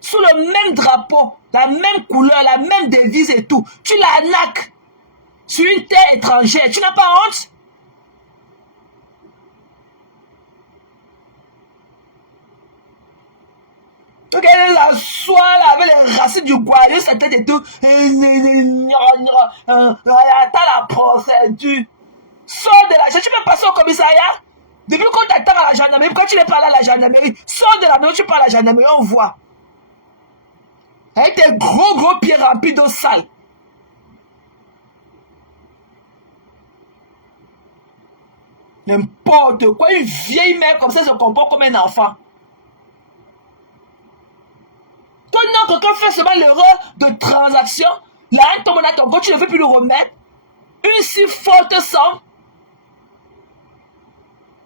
Sous le même drapeau, la même couleur, la même devise et tout. Tu l'arnaques sur une terre étrangère. Tu n'as pas honte? Donc elle s'assoit là avec les racines du goyeux, sa tête et tout. Attends la procédure. Sors de la... Tu peux passer au commissariat? Depuis qu'on t'attend à la gendarmerie, quand tu n'es pas là à la gendarmerie, sors de la maison, tu parles à la gendarmerie, on voit. Avec tes gros pieds remplis d'eau sale. N'importe quoi, une vieille mère comme ça se comporte comme un enfant. Toi, non, quelqu'un fait seulement l'erreur de transaction, la haine tombe dans ton compte, tu ne veux plus le remettre. Une si forte somme,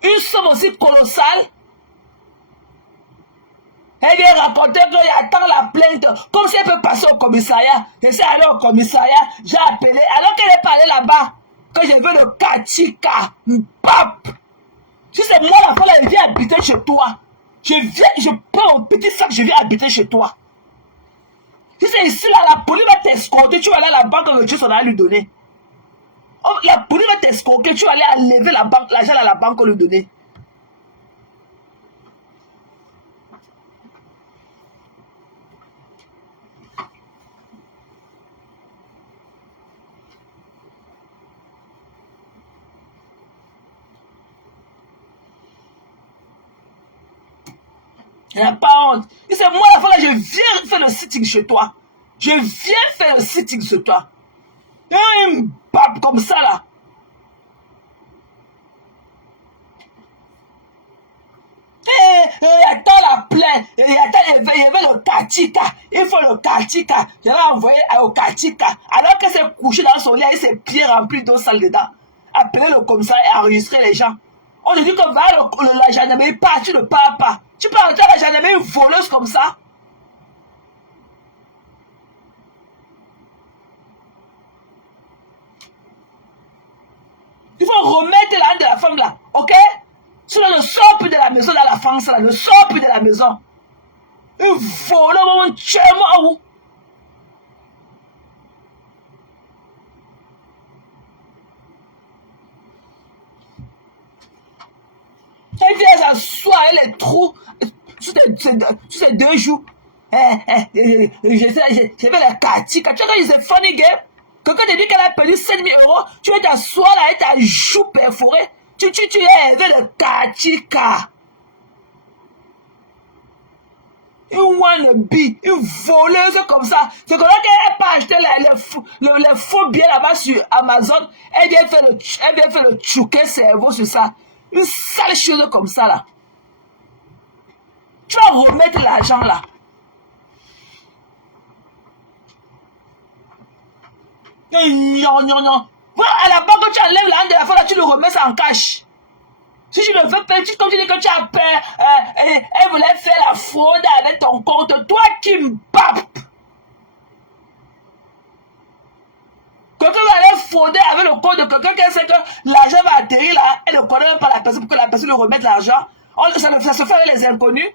une somme aussi colossale. Elle vient raconter qu'il attend la plainte, comme si elle peut passer au commissariat. Je suis allé au commissariat, j'ai appelé, alors qu'elle est parlée là-bas, que je veux le Katika, pape. Si c'est moi la fois là, je viens habiter chez toi. Je prends mon petit sac, je viens habiter chez toi. Si c'est ici là, la police va t'escorter, tu vas aller à la banque, le Dieu s'en a lui donner. Oh, la police va t'escorter, tu vas aller enlever la banque, l'argent à la banque, lui donner. Il n'y a pas honte. Et c'est moi la fois là, je viens faire le sitting chez toi. Je viens faire le sitting chez toi. Un pape comme ça là. Attends la plaie. Il y avait le Katika. Il faut le Katika. Je l'ai envoyé au Katika. Alors que c'est couché dans son lit avec ses pieds remplis d'eau sale dedans. Appeler le commissaire et enregistrer les gens. On lui dit que va la gendarmerie, pas, tu ne pars pas. Tu peux entrer à la gendarmerie voleuse comme ça? Il faut remettre la haine de la femme là, ok? Sinon, ne sors plus de la maison dans la France là, ne sors plus de la maison. Un voleur, mon tchèmo, où? Elle vient s'asseoir, elle est trop sur ces 2 jours. Je vais la Katika. Tu sais quand ils sont funny game? Quelqu'un te dit qu'elle a perdu 7 000 €, tu vas t'asseoir là et ta joue perforée. Tu es avec le Katika. Une wannabe, une voleuse comme ça. C'est comme ça qu'elle n'a pas acheté les faux billets là-bas sur Amazon. Elle vient faire le tchouquet cerveau sur ça. Une sale chose comme ça là. Tu vas remettre l'argent là. Non. Voilà, à la banque, tu enlèves la haine de la fois là, tu le remets ça en cash. Si tu le fais, comme tu dis que tu as peur, elle voulait faire la fraude avec ton compte. Toi qui me papes. Quelqu'un va aller frauder avec le compte de quelqu'un qui sait que l'argent va atterrir là, elle ne connaît même pas la personne pour que la personne lui remette l'argent. Ça se fait avec les inconnus.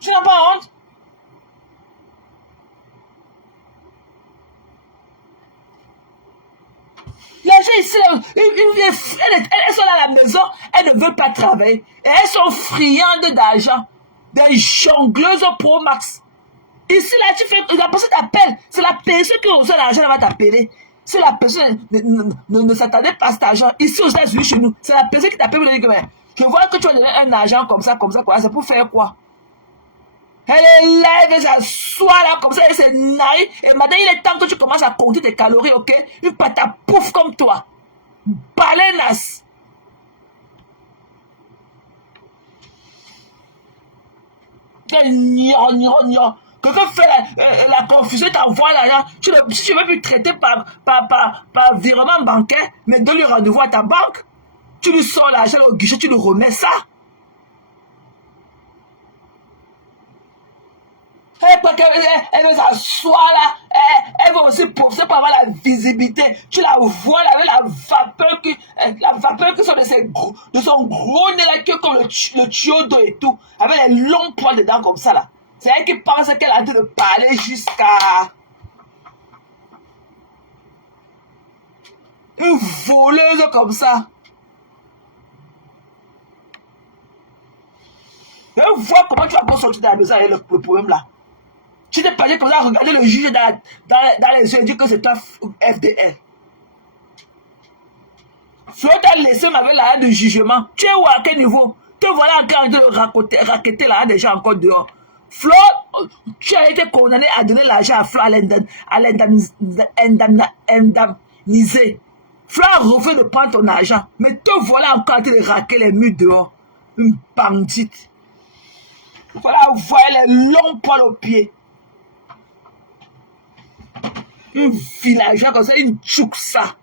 Tu n'as pas honte? Les gens ici, elles sont à la maison, elles ne veulent pas travailler. Et elles sont friandes d'argent. Des jongleuses pro max. Ici, là, la personne t'appelle. C'est la personne qui reçoit l'argent, elle va t'appeler. Si la personne ne s'attendait pas à cet argent, ici aux États-Unis, chez nous, c'est la personne qui t'appelle pour dire que je vois que tu vas donner un argent comme ça, c'est pour faire quoi? Elle est lève, elle s'assoit là comme ça, elle s'est naïe. Et maintenant, il est temps que tu commences à compter tes calories, ok? Une patate pouf comme toi. Balenas. Quelqu'un veux faire la confusion, t'envoies l'argent. Si tu veux plus traiter par virement bancaire, mais donne le rendez-vous à ta banque. Tu lui sors l'argent au guichet, tu lui remets ça. Elle veut s'asseoir là, elle veut aussi profiter pour avoir la visibilité. Tu la vois là, avec la vapeur qui sort de son gros nez là, qui est comme le tuyau d'eau et tout, avec les longs poils dedans comme ça là. C'est elle qui pense qu'elle a en train de parler jusqu'à une voleuse comme ça. Et vois comment tu vas pour sortir de la maison avec le problème là. Tu t'es pas dit comme ça, regarder le juge dans les yeux et dire que c'est un FDL. Flo t'a laissé avec la haine de jugement. Tu es où, à quel niveau? Te voilà encore de raqueter la haine des gens encore dehors. Flo, tu as été condamné à donner l'argent à Flo à l'indemniser. Flo a refusé de prendre ton argent. Mais te voilà encore en train de raquer les murs dehors. Une bandite. Voilà, vous voyez les longs poils aux pieds. Un villageois comme ça, une tchouk ça.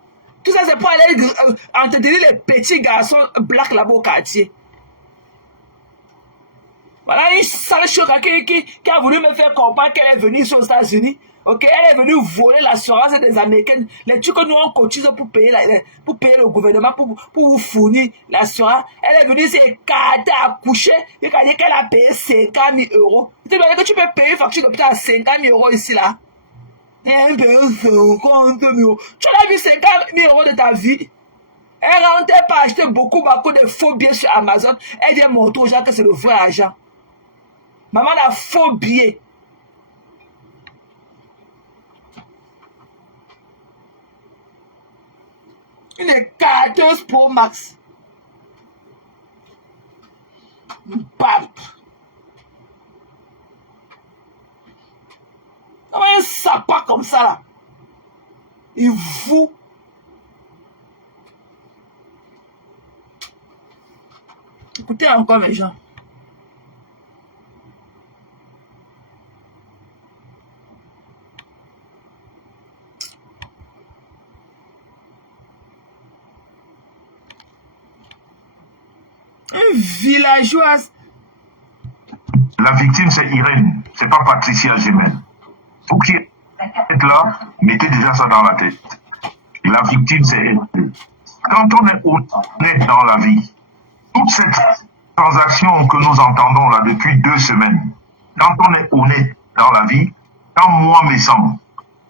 Tout ça, c'est pour aller entretenir les petits garçons black là-bas au quartier. Voilà une sale choca qui a voulu me faire comprendre qu'elle est venue aux États-Unis. Ok, elle est venue voler l'assurance des Américains. Les trucs que nous on cotise pour payer le gouvernement, pour vous fournir l'assurance. Elle est venue s'écarter, accoucher. Et qu'elle a dit qu'elle a payé 50 000 euros. Tu te dis que tu peux payer une facture d'hôpital à 50 000 euros ici là. Elle paye 50 000 euros. Tu as vu 50 000 euros de ta vie. Elle rentrait pas acheter beaucoup de faux billets sur Amazon. Elle vient montrer aux gens que c'est le vrai argent. Maman a faux billets. Une écarteuse pour Max. Bap. Un sapin comme ça là. Et vous. Écoutez encore mes gens. Une villageoise. La victime, c'est Irène. C'est pas Patricia Gemel. Vous qui êtes là, mettez déjà ça dans la tête. La victime, c'est elle. Quand on est honnête dans la vie, toute cette transaction que nous entendons là depuis 2 semaines, quand on est honnête dans la vie, quand moi me semble,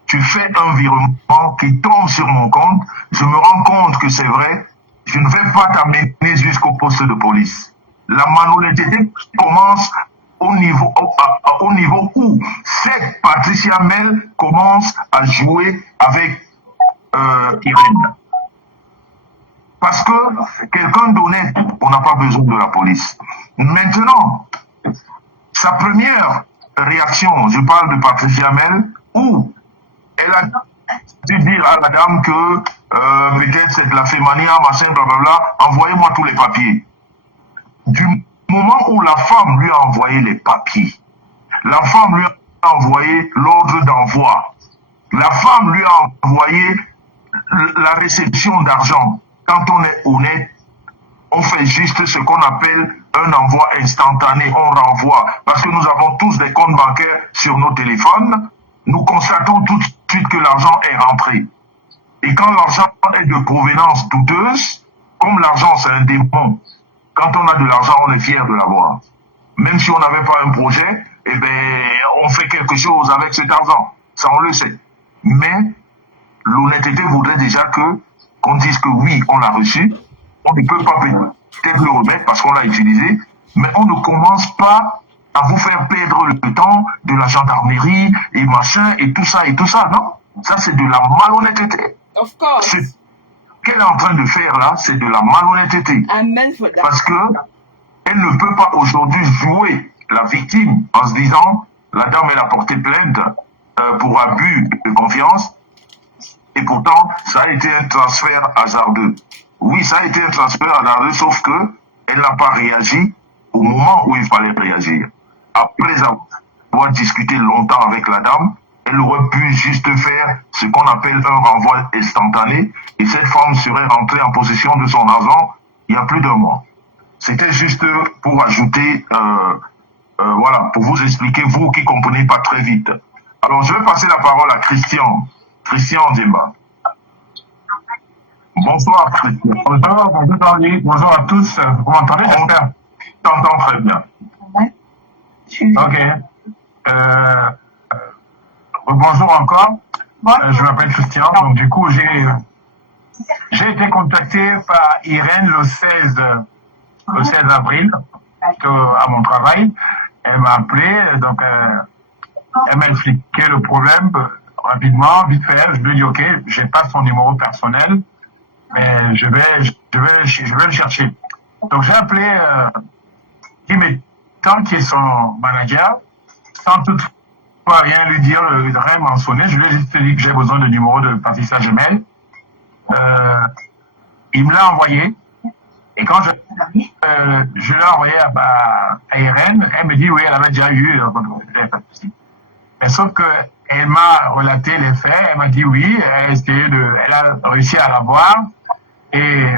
tu fais un virement qui tombe sur mon compte, je me rends compte que c'est vrai, je ne vais pas t'amener jusqu'au poste de police. La malhonnêteté commence au niveau où cette Patricia Mel commence à jouer avec Irène. Parce que quelqu'un d'honnête, on n'a pas besoin de la police. Maintenant, sa première réaction, je parle de Patricia Mel, où elle a dû dire à la dame que peut-être c'est de la fémania, machin, blablabla, envoyez-moi tous les papiers. Du moment où la femme lui a envoyé les papiers, la femme lui a envoyé l'ordre d'envoi, la femme lui a envoyé la réception d'argent. Quand on est honnête, on fait juste ce qu'on appelle un envoi instantané, on renvoie. Parce que nous avons tous des comptes bancaires sur nos téléphones, nous constatons tout de suite que l'argent est rentré. Et quand l'argent est de provenance douteuse, comme l'argent c'est un démon, quand on a de l'argent, on est fier de l'avoir. Même si on n'avait pas un projet, eh ben, on fait quelque chose avec cet argent. Ça, on le sait. Mais l'honnêteté voudrait déjà qu'on dise que oui, on l'a reçu. On ne peut pas peut-être le remettre parce qu'on l'a utilisé, mais on ne commence pas à vous faire perdre le temps de la gendarmerie et machin et tout ça, non. Ça, c'est de la malhonnêteté. Of course. Ce qu'elle est en train de faire là, c'est de la malhonnêteté. Amen for that. Parce que elle ne peut pas aujourd'hui jouer la victime en se disant, la dame, elle a porté plainte pour abus de confiance, et pourtant, ça a été un transfert hasardeux. Oui, ça a été un transfert hasardeux, sauf que elle n'a pas réagi au moment où il fallait réagir. Après avoir pouvoir discuter longtemps avec la dame. Elle aurait pu juste faire ce qu'on appelle un renvoi instantané et cette femme serait rentrée en possession de son argent il y a plus d'un mois. C'était juste pour ajouter, voilà, pour vous expliquer, vous qui comprenez pas très vite. Alors, je vais passer la parole à Christian Zemba. Bonsoir, Christian. Bonjour à tous. Vous m'entendez, j'espère? T'entends très bien. Ok. Bonjour encore. Je m'appelle Christian. Donc, du coup, j'ai été contacté par Irène le 16 avril à mon travail. Elle m'a appelé, donc elle m'a expliqué le problème rapidement, vite fait. Je lui ai dit ok, j'ai pas son numéro personnel, mais je vais le chercher. Donc j'ai appelé Guy, qui est son manager, sans toutefois rien lui dire, rien mentionner. Je lui ai juste dit que j'ai besoin de numéro de Patricia Gemel. Il me l'a envoyé. Et quand je l'ai envoyé à Irène, elle me dit oui, elle avait déjà eu, mais sauf que elle m'a relaté les faits, elle m'a dit oui, elle a réussi à l'avoir, et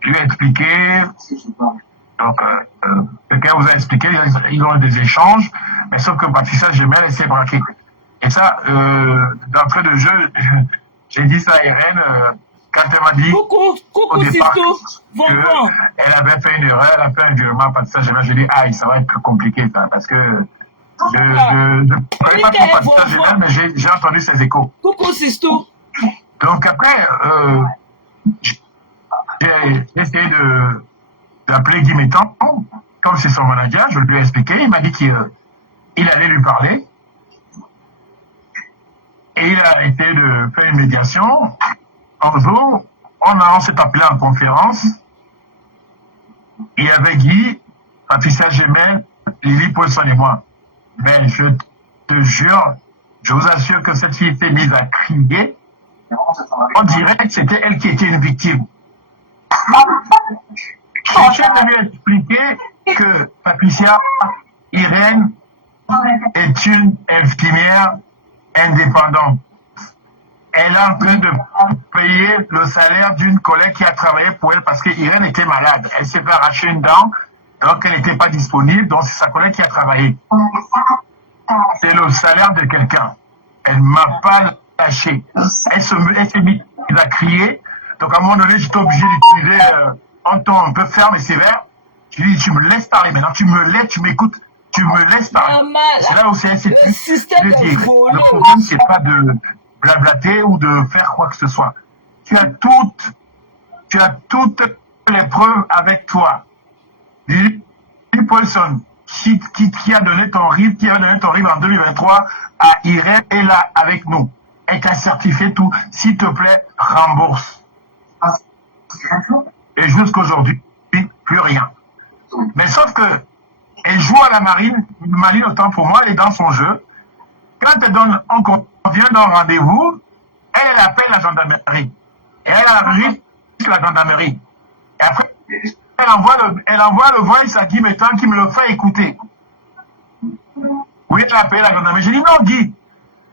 je lui ai expliqué, donc, ce qu'elle vous a expliqué, ils ont eu des échanges, mais sauf que Patricia Gemel, elle s'est braquée. Et ça, d'entrée de jeu, j'ai dit ça à Irène, quand elle m'a dit Coucou, Sisto, bonjour. Elle avait fait une erreur, elle a fait un virement, Patricia Gemel, j'ai dit aïe, ça va être plus compliqué ça, parce que je ne connais pas trop Patricia Gemel, mais j'ai entendu ses échos. Coucou, Sisto. Donc après, j'ai essayé d'appeler Guy Métan, comme c'est son manager, je lui ai expliqué, il m'a dit qu'il allait lui parler. Et il a essayé de faire une médiation. Un jour, on s'est appelé en conférence. Il y avait Guy, Patricia Gemel, Lily Paulson et moi. Mais je te jure, je vous assure que cette fille s'est mise à crier. On dirait que c'était elle qui était une victime. Je viens de lui expliquer que Patricia Irène est une infirmière indépendante. Elle est en train de payer le salaire d'une collègue qui a travaillé pour elle parce qu'Irène était malade. Elle s'est fait arracher une dent, donc elle n'était pas disponible, donc c'est sa collègue qui a travaillé. C'est le salaire de quelqu'un. Elle ne m'a pas lâché. Elle s'est mise à crier. Donc à un moment donné, j'étais obligé d'utiliser un ton un peu ferme et sévère. Je lui ai dit, tu me laisses parler maintenant, tu m'écoutes, tu me laisses parler. C'est là où c'est le système est volé. Le problème, c'est pas de blablater ou de faire quoi que ce soit. Tu as toutes les preuves avec toi. Lily Paulson, qui a donné ton RIB, en 2023 à Irène, est là avec nous. Elle t'a certifié tout. S'il te plaît, rembourse. Et jusqu'aujourd'hui, plus rien. Mais sauf que elle joue à la marine autant pour moi, elle est dans son jeu. Quand on convient d'un rendez-vous, elle appelle la gendarmerie. Et elle arrive sur la gendarmerie. Et après, elle envoie le voice à Guy Métan qui me le fait écouter. Oui, elle a appelé la gendarmerie. J'ai dit non, Guy,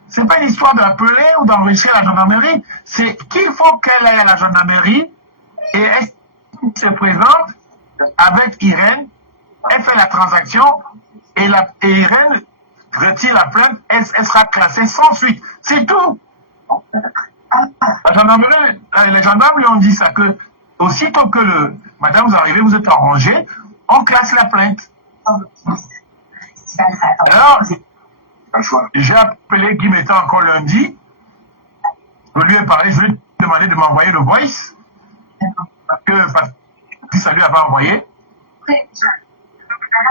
c'est pas une histoire d'appeler ou d'enregistrer la gendarmerie. C'est qu'il faut qu'elle aille à la gendarmerie et elle se présente avec Irène. Elle fait la transaction et Irène retire la plainte, elle sera classée sans suite. C'est tout. La gendarmerie, les gendarmes lui ont dit ça, que aussitôt que madame, vous arrivez, vous êtes arrangé, on classe la plainte. Alors, j'ai appelé Guy Métan encore lundi. Je lui ai parlé, je lui ai demandé de m'envoyer le voice. Parce que ça lui avait envoyé.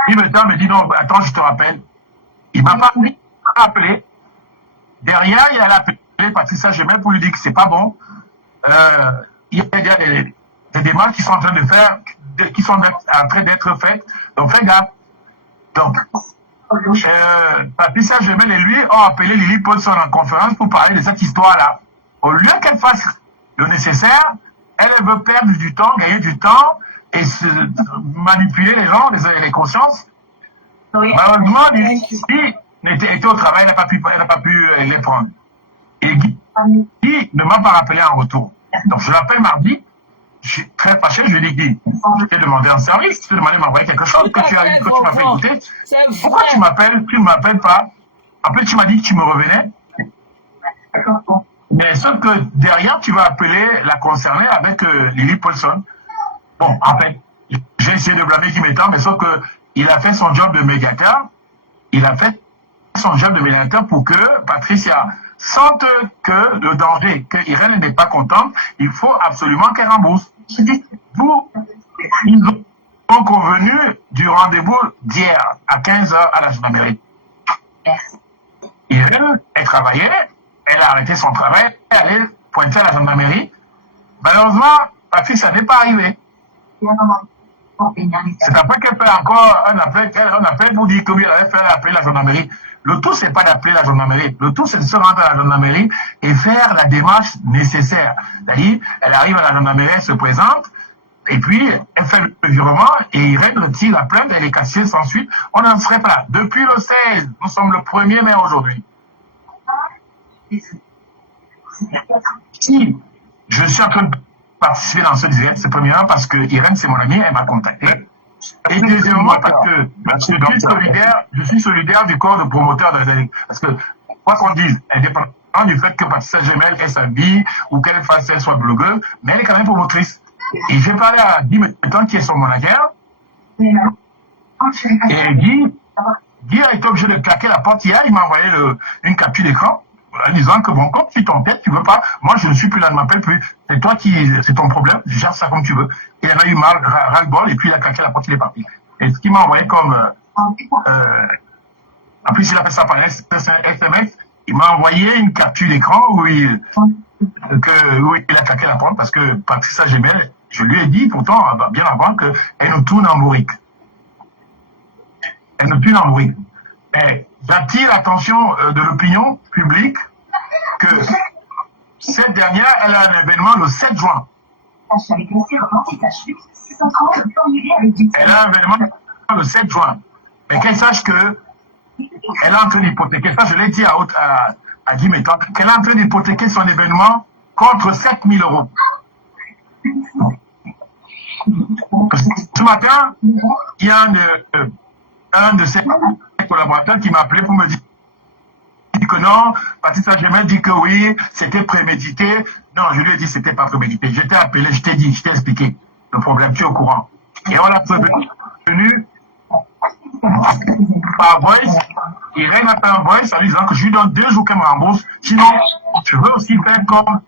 Guy Métan me dit non, attends, je te rappelle. Il m'a pas appelé. Derrière, il a appelé Patricia Gemel pour lui dire que c'est pas bon. Il y a des démarches qui sont en train d'être faites. Donc, fais gaffe. Donc, Patricia Gemel et lui ont appelé Lily Paulson en conférence pour parler de cette histoire-là. Au lieu qu'elle fasse le nécessaire, elle veut perdre du temps, gagner du temps et manipuler les gens, les consciences. Oui. Malheureusement, était au travail, elle n'a pas pu les prendre. Et Guy ne m'a pas rappelé en retour. Donc je l'appelle mardi, je suis très fâché, je lui dis Guy, je t'ai demandé un service, je t'ai demandé de m'envoyer quelque chose que tu m'as fait écouter. Pourquoi tu ne m'appelles pas? Après tu m'as dit que tu me revenais. Mais sauf que derrière, tu vas appeler la concernée avec Lily Paulson. Bon, en fait, j'ai essayé de blâmer Guy Métan, mais sauf qu'il a fait son job de médiateur. Il a fait son job de médiateur pour que Patricia sente que le danger, que Irène n'est pas contente, il faut absolument qu'elle rembourse. Vous, ils ont convenu du rendez-vous d'hier à 15h à la gendarmerie. Irène, elle travaillait, elle a arrêté son travail, elle allait pointer à la gendarmerie. Malheureusement, Patricia n'est pas arrivée. C'est après qu'elle fait encore un appel pour dire que oui, elle avait fait appeler la gendarmerie. Le tout, c'est pas d'appeler la gendarmerie. Le tout, c'est de se rendre à la gendarmerie et faire la démarche nécessaire. C'est-à-dire, elle arrive à la gendarmerie, elle se présente, et puis, elle fait le virement, et Irène retire la plainte, elle est cassée sans suite. On n'en serait pas là. Depuis le 16, nous sommes le 1er mai aujourd'hui. Si je suis en train de participer dans ce direct, c'est premièrement parce que Irène, c'est mon amie, elle m'a contacté. Et deuxièmement, parce que je suis solidaire du corps de promoteurs de la. Parce que, quoi qu'on dise, indépendamment du fait que Patricia Gemel ait sa vie ou qu'elle fasse, elle soit blogueuse, mais elle est quand même promotrice. Et j'ai parlé à Guy Métan, qui est son manager. Et Guy a été obligé de claquer la porte hier, il m'a envoyé une capture d'écran. En disant que bon, comme tu t'entêtes, tu veux pas, moi je ne suis plus là, ne m'appelle plus. C'est toi c'est ton problème, gère ça comme tu veux. Et il en a eu mal, ras-le-bol, et puis il a claqué la porte, il est parti. Et ce qu'il m'a envoyé comme, en plus il a fait ça par SMS, il m'a envoyé une capture d'écran où il a claqué la porte parce que Patricia Gemel, je lui ai dit pourtant, bien avant, qu'elle nous tourne en bourrique. Elle nous tourne en bourrique. Et j'attire l'attention de l'opinion publique que cette dernière, elle a un événement le 7 juin. Elle a un événement le 7 juin. Mais qu'elle sache que elle est en train d'hypothéquer, ça je l'ai dit à Guy Métan, qu'elle est en train d'hypothéquer son événement contre 7 000 euros. Ce matin, il y a un de ses collaborateurs qui m'a appelé pour me dire que non, Patricia Gemel dit que oui, c'était prémédité. Non, je lui ai dit que c'était pas prémédité. Je t'ai appelé, je t'ai dit, je t'ai expliqué le problème, tu es au courant. Et on l'a prévenu par voice. Irène a fait un voice en disant que je lui donne 2 jours qu'elle me rembourse. Sinon, je veux aussi faire comme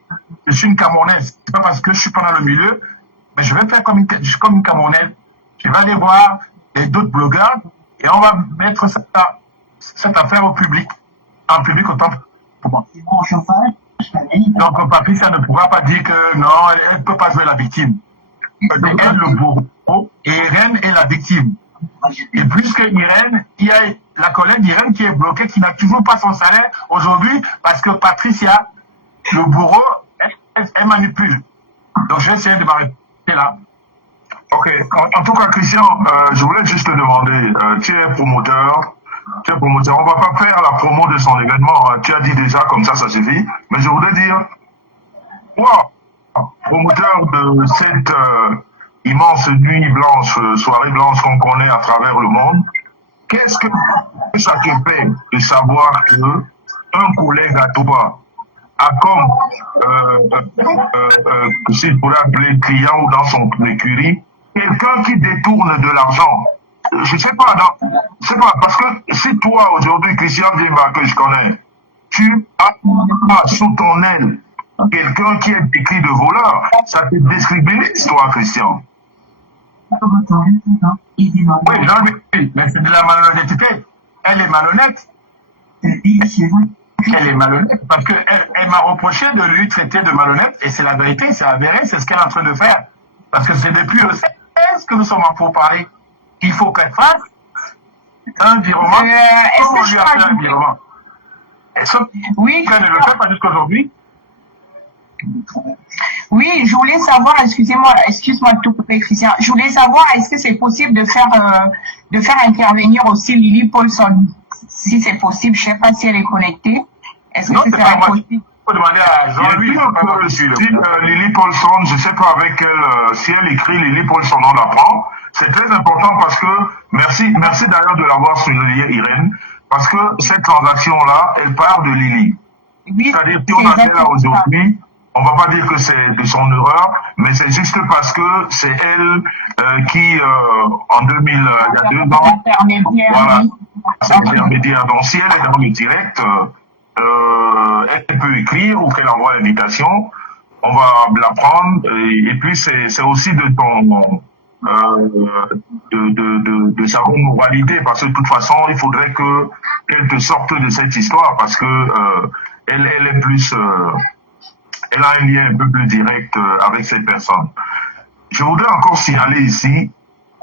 je suis une Camerounaise. C'est pas parce que je suis pas dans le milieu, mais je vais faire comme une Camerounaise. Je vais aller voir d'autres blogueurs et on va mettre cette affaire au public. En public autant pour moi. Donc Patricia ne pourra pas dire que non, elle ne peut pas jouer la victime. Elle le bourreau et Irène est la victime. Et plus que Irène, il y a la collègue d'Irène qui est bloquée, qui n'a toujours pas son salaire aujourd'hui parce que Patricia, le bourreau, elle manipule. Donc je vais essayer de m'arrêter là. Ok. En tout cas, Christian, je voulais juste te demander, tu es promoteur. On ne va pas faire la promo de son événement. Tu as dit déjà, comme ça suffit. Mais je voudrais dire, promoteur de cette immense nuit blanche, soirée blanche qu'on connaît à travers le monde, qu'est-ce que ça te fait de savoir que un collègue à toi a comme, si je pourrais appeler client ou dans son écurie, quelqu'un qui détourne de l'argent. Je sais pas, parce que si toi, aujourd'hui, Christian Djemba, que je connais, tu as sous ton aile quelqu'un qui est écrit de voleur, ça te décrédibilise, toi, Christian. Oui, mais c'est de la malhonnêteté. Elle est malhonnête. Elle est malhonnête parce qu'elle m'a reproché de lui traiter de malhonnête et c'est la vérité, c'est avéré, c'est ce qu'elle est en train de faire. Parce que c'est depuis le 16 que nous sommes en pourparlers. Il faut qu'elle fasse un virement. Est-ce que je fais un virement? Oui. Qu'elle ne le fait pas jusqu'aujourd'hui. Oui, je voulais savoir, excuse-moi de tout couper, Christian. Je voulais savoir, est-ce que c'est possible de faire intervenir aussi Lily Paulson? si c'est possible. Je ne sais pas si elle est connectée. Est-ce que Non, ce c'est pas serait moi. possible? Il faut demander à Il est Jean-Louis. sûr que si Lily Paulson, je ne sais pas avec elle, si elle écrit Lily Paulson, on la prend. C'est très important parce que, merci d'ailleurs de l'avoir souligné, Irène, parce que cette transaction-là, elle part de Lily. Oui, C'est-à-dire, si on en est là aujourd'hui, on va pas dire que c'est de son erreur, mais c'est juste parce que c'est elle qui, en 2000, il y a 2 ans, voilà, c'est intermédiaire. Donc, si elle est dans le direct, elle peut écrire ou qu'elle envoie l'invitation, on va la prendre, et puis c'est aussi de ton, de sa bonne moralité, parce que de toute façon, il faudrait qu'elle te sorte de cette histoire, parce que elle est plus, elle a un lien un peu plus direct avec cette personne. Je voudrais encore signaler ici,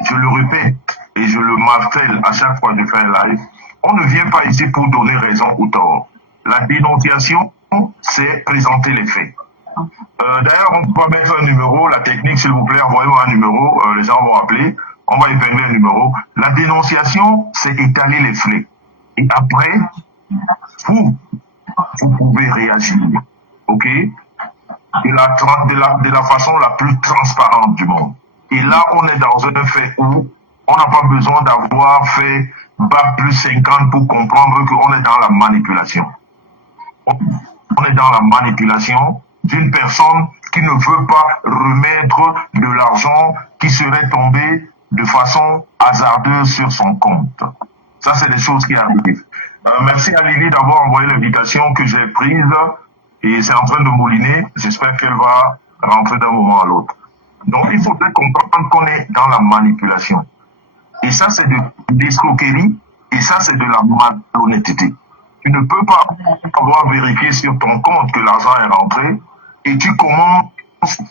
je le répète et je le martèle à chaque fois que je fais un live, on ne vient pas ici pour donner raison ou tort. La dénonciation, c'est présenter les faits. D'ailleurs, on peut mettre un numéro, la technique, s'il vous plaît, envoyez-moi un numéro, les gens vont appeler, on va épingler un numéro. La dénonciation, c'est étaler les faits. Et après, vous pouvez réagir, ok, de la façon la plus transparente du monde. Et là, on est dans un fait où on n'a pas besoin d'avoir fait bac plus 50 pour comprendre qu'on est dans la manipulation. On est dans la manipulation d'une personne qui ne veut pas remettre de l'argent qui serait tombé de façon hasardeuse sur son compte. Ça, c'est des choses qui arrivent. Merci à Lily d'avoir envoyé l'invitation que j'ai prise et c'est en train de mouliner. J'espère qu'elle va rentrer d'un moment à l'autre. Donc, il faudrait comprendre qu'on est dans la manipulation. Et ça, c'est de l'escroquerie et ça, c'est de la malhonnêteté. Tu ne peux pas avoir vérifié sur ton compte que l'argent est rentré et tu commences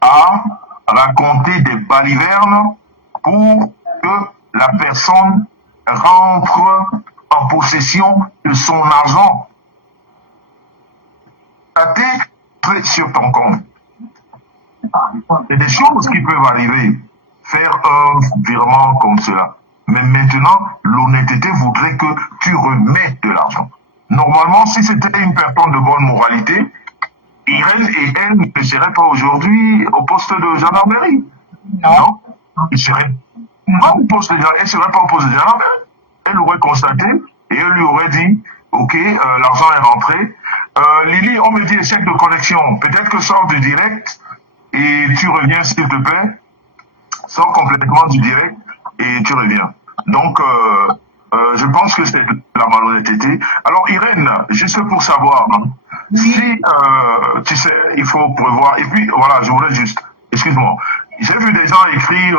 à raconter des balivernes pour que la personne rentre en possession de son argent. Sur ton compte. C'est des choses qui peuvent arriver. Faire un virement comme cela. Mais maintenant, l'honnêteté voudrait que tu remettes de l'argent. Normalement, si c'était une personne de bonne moralité, Irène et elle ne seraient pas aujourd'hui au poste de gendarmerie. Non. Ils seraient pas au poste de gendarmerie. Elle ne serait pas au poste de gendarmerie. Elle aurait constaté et elle lui aurait dit, ok, l'argent est rentré. Lily, on me dit échec de connexion. Peut-être que sors du direct et tu reviens, s'il te plaît. Sors complètement du direct et tu reviens. Donc, je pense que c'est de la malhonnêteté. Alors, Irène, juste pour savoir, hein, si, tu sais, il faut prévoir. Et puis, voilà, je voudrais juste, excuse-moi, j'ai vu des gens écrire,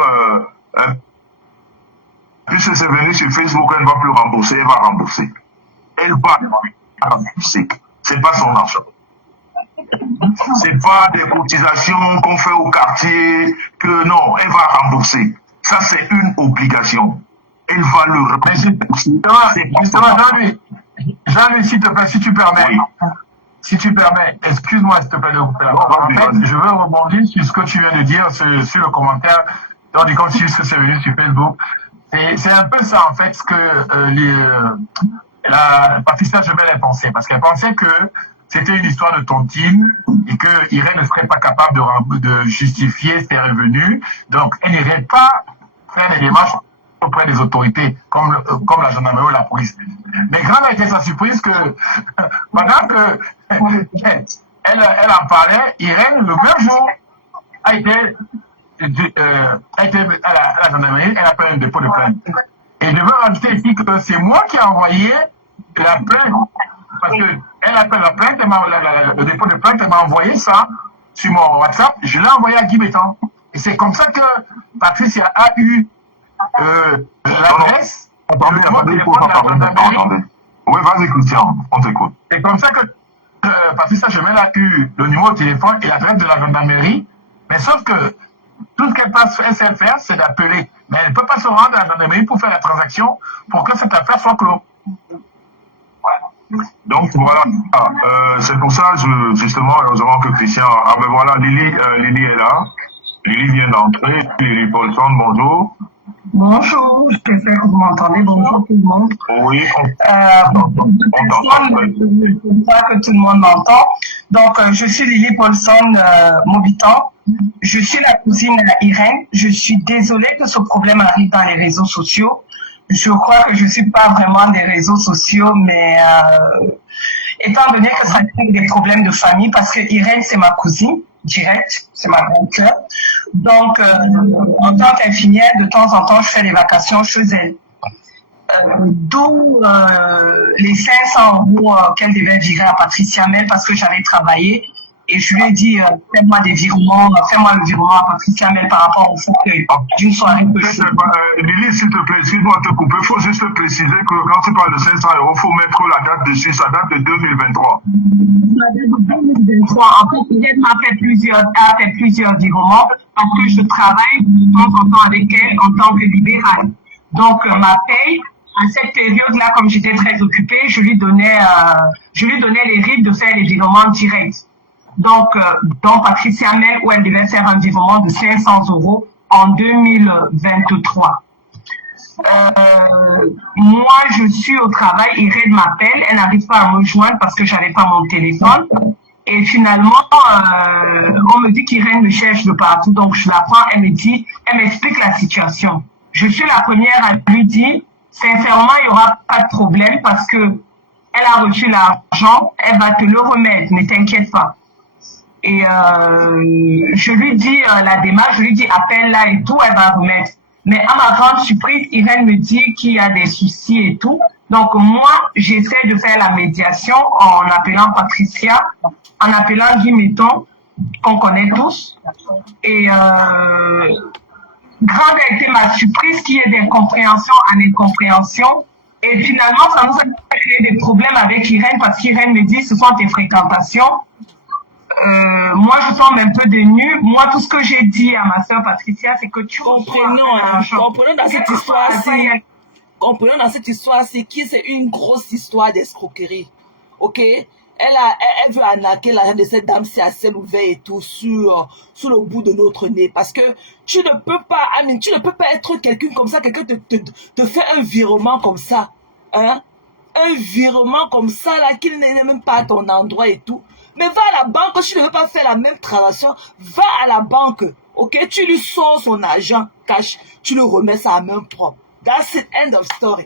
puisque c'est venu sur Facebook, elle ne va plus rembourser, elle va rembourser. Elle va rembourser. C'est pas son argent. C'est pas des cotisations qu'on fait au quartier que non, elle va rembourser. Ça, c'est une obligation. Elle va le rembourser. Justement, Jean-Louis, s'il te plaît, si tu permets. Oui. Si tu permets, excuse-moi s'il te plaît de couper la parole. En fait, je veux rebondir sur ce que tu viens de dire, sur le commentaire, dans du compte sur ce que c'est venu sur Facebook. C'est un peu ça, en fait, ce que Patricia Gemelle a pensé. Parce qu'elle pensait que c'était une histoire de tontine et que Irène ne serait pas capable de justifier ses revenus. Donc, elle n'irait pas faire des démarches auprès des autorités, comme la gendarmerie ou la police. Mais grande a été sa surprise que, pendant que elle en parlait, Irène, le même jour, a été à la gendarmerie, elle a fait un dépôt de plainte. Et je veux rajouter ici que c'est moi qui ai envoyé la plainte, parce que elle a fait la plainte, le dépôt de plainte, elle m'a envoyé ça sur mon WhatsApp, je l'ai envoyé à Guy Béton. Et c'est comme ça que Patricia a eu l'adresse. Attendez. Oui, vas-y, Christian, on t'écoute. C'est comme ça que Patricia Gemelle a eu le numéro de téléphone et l'adresse de la gendarmerie. Mais sauf que tout ce qu'elle passe faire, c'est d'appeler. Mais elle ne peut pas se rendre à la gendarmerie pour faire la transaction pour que cette affaire soit clos. Donc voilà, c'est pour ça, justement, heureusement que Christian, ah ben voilà, Lily est là. Lily vient d'entrer. Lily Paulson, bonjour. Bonjour, j'espère que vous m'entendez. Bonjour tout le monde. Oui, Je crois que tout le monde m'entend. Donc, je suis Lily Paulson Mobitan. Je suis la cousine d'Irène. Je suis désolée que ce problème arrive dans les réseaux sociaux. Je crois que je ne suis pas vraiment des réseaux sociaux, mais étant donné que ça crée des problèmes de famille, parce que Irène, c'est ma cousine directe, c'est ma grande sœur. Donc, en tant qu'infirmière, de temps en temps, je fais des vacations chez elle. D'où les 500 € qu'elle devait virer à Patricia Mel parce que j'avais travaillé. Et je lui ai dit, fais-moi des virements, fais-moi le virement à Patricia Mel par rapport au fait d'une soirée que je... Lily, s'il te plaît, excuse-moi de te couper. Il faut juste préciser que quand tu parles de 500 €, il faut mettre la date dessus. Ça date de 2023. La date de 2023. En fait, Irène a fait plusieurs virements parce que je travaille de temps en temps avec elle en tant que libérale. Donc, ma paye, à cette période-là, comme j'étais très occupée, je lui donnais les rythmes de faire les virements directs. Donc, dans Patricia Mel, où elle devait faire un virement de 500 € en 2023. Moi, je suis au travail, Irène m'appelle, elle n'arrive pas à me joindre parce que j'avais pas mon téléphone. Et finalement, on me dit qu'Irène me cherche de partout, donc je la prends, elle m'explique la situation. Je suis la première à lui dire, sincèrement, il n'y aura pas de problème parce que elle a reçu l'argent, elle va te le remettre, ne t'inquiète pas. Et je lui dis la démarche, je lui dis appelle-la et tout, elle va remettre. Mais à ma grande surprise, Irène me dit qu'il y a des soucis et tout. Donc moi, j'essaie de faire la médiation en appelant Patricia, en appelant Guy Metton, qu'on connaît tous. Et grande a été ma surprise qu'il y ait d'incompréhension en incompréhension. Et finalement, ça nous a créé des problèmes avec Irène parce qu'Irène me dit ce sont tes fréquentations. Moi, je tombe un peu de nu. Moi, tout ce que j'ai dit à ma soeur Patricia, c'est que tu comprenons dans cette histoire-ci. Comprenons dans cette histoire-ci que c'est une grosse histoire d'escroquerie. Ok? Elle veut arnaquer l'argent de cette dame si à ciel ouvert et tout sur le bout de notre nez. Parce que tu ne peux pas être quelqu'un comme ça, quelqu'un te fait un virement comme ça. Hein? Un virement comme ça, là, qui n'est même pas à ton endroit et tout. Mais va à la banque, si tu ne veux pas faire la même transaction, va à la banque, ok? Tu lui sors son argent cash, tu le remets ça à main propre. That's it, end of story.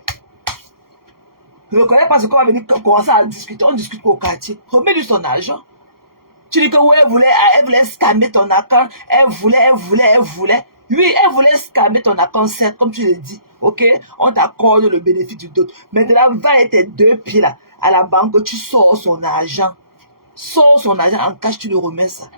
Je ne connais pas ce qu'on va venir commencer à discuter, on discute au quartier. Remets-lui son argent. Tu dis que oui, elle voulait scammer ton account, elle voulait. Oui, elle voulait scammer ton account, certes, comme tu le dis, ok? On t'accorde le bénéfice du doute. Maintenant, va avec tes 2 pieds là, à la banque, tu sors son argent. Sors son argent en cash, tu le remets ça.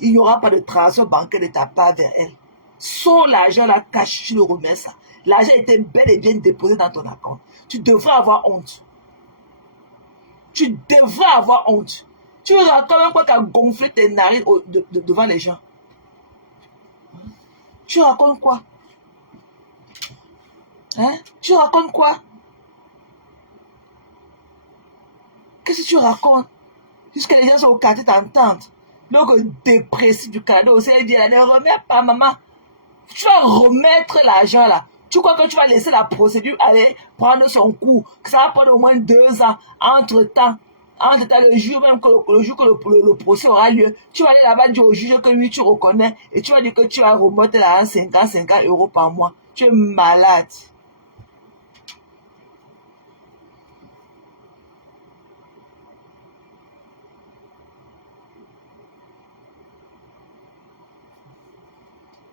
Il n'y aura pas de transaction bancaire de ta part vers elle. Sors l'argent, la cash, tu le remets ça. L'argent était bel et bien déposé dans ton compte. Tu devrais avoir honte. Tu devrais avoir honte. Tu as quand même quoi qu'à gonfler tes narines devant les gens. Tu racontes quoi? Hein? Tu racontes quoi? Qu'est-ce que tu racontes? Jusqu'à les gens sont au quartier t'entendent. Donc, dépressif du Canada aussi, elle dit, ne remets pas, maman. Tu vas remettre l'argent là. Tu crois que tu vas laisser la procédure aller prendre son cours, que ça va prendre au moins 2 ans. Entre-temps, le jour même que le procès aura lieu, tu vas aller là-bas dire au juge que oui, tu reconnais, et tu vas dire que tu vas remonter là 50 € par mois. Tu es malade.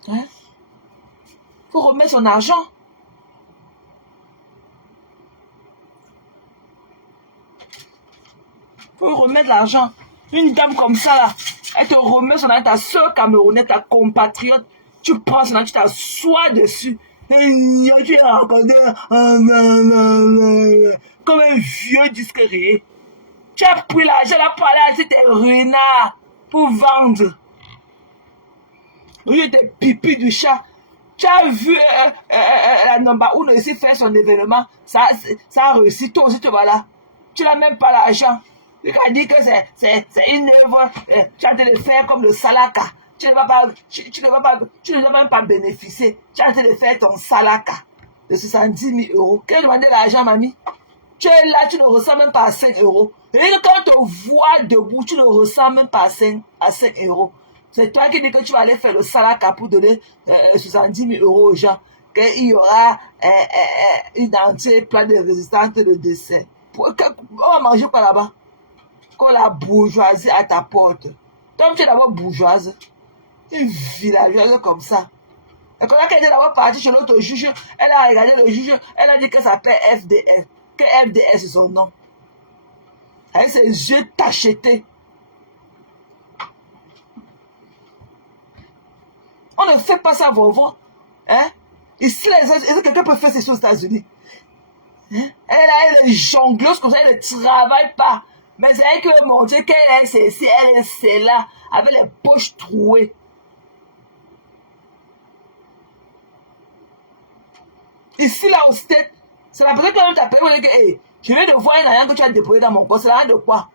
Hein? Faut remettre son argent. Faut remettre l'argent. Une dame comme ça, là, elle te remet son argent, ta soeur camerounaise, ta compatriote, tu prends son argent, tu t'assois dessus. Et tu es raconté comme un vieux disque rayé. Tu as pris l'argent, là, pour aller acheter tes renards pour vendre. Au lieu de pipi du chat. Tu as vu la Nomba Uno ici faire son événement, ça a réussi, toi aussi tu vas là. Tu n'as même pas l'argent. Tu as dit que c'est une œuvre, tu as de le faire comme le Salaka. Tu ne vas pas, tu ne vas même pas bénéficier. Tu es en train de faire ton salaka de 70 000 euros. Quel demandait l'argent, mamie? Tu es là, tu ne ressens même pas à 5 euros. Et quand on te voit debout, tu ne ressens même pas à 5 euros. C'est toi qui dis que tu vas aller faire le salaka pour donner 70 000 euros aux gens. Qu'il y aura une entrée pleine de résistance de décès. On va manger quoi là-bas? Quand la bourgeoisie à ta porte. Toi, tu es d'abord bourgeoise. Une villageoise comme ça. Et quand elle était d'abord partie chez l'autre juge, elle a regardé le juge, elle a dit que ça s'appelle FDS. Que FDS c'est son nom. Avec ses yeux tachetés. On ne fait pas ça, Vovo. Hein? Ici, est-ce que quelqu'un peut faire ces choses aux États-Unis? Hein? Elle est jongleuse comme ça, elle ne travaille pas. Mais c'est elle qui veut montrer qu'elle est celle-ci, elle est celle-là, avec les poches trouées. Ici, là, au State, c'est la personne qui t'a appelé, que hey, je viens de voir un agent que tu as déposé dans mon poste. C'est l'agent de quoi?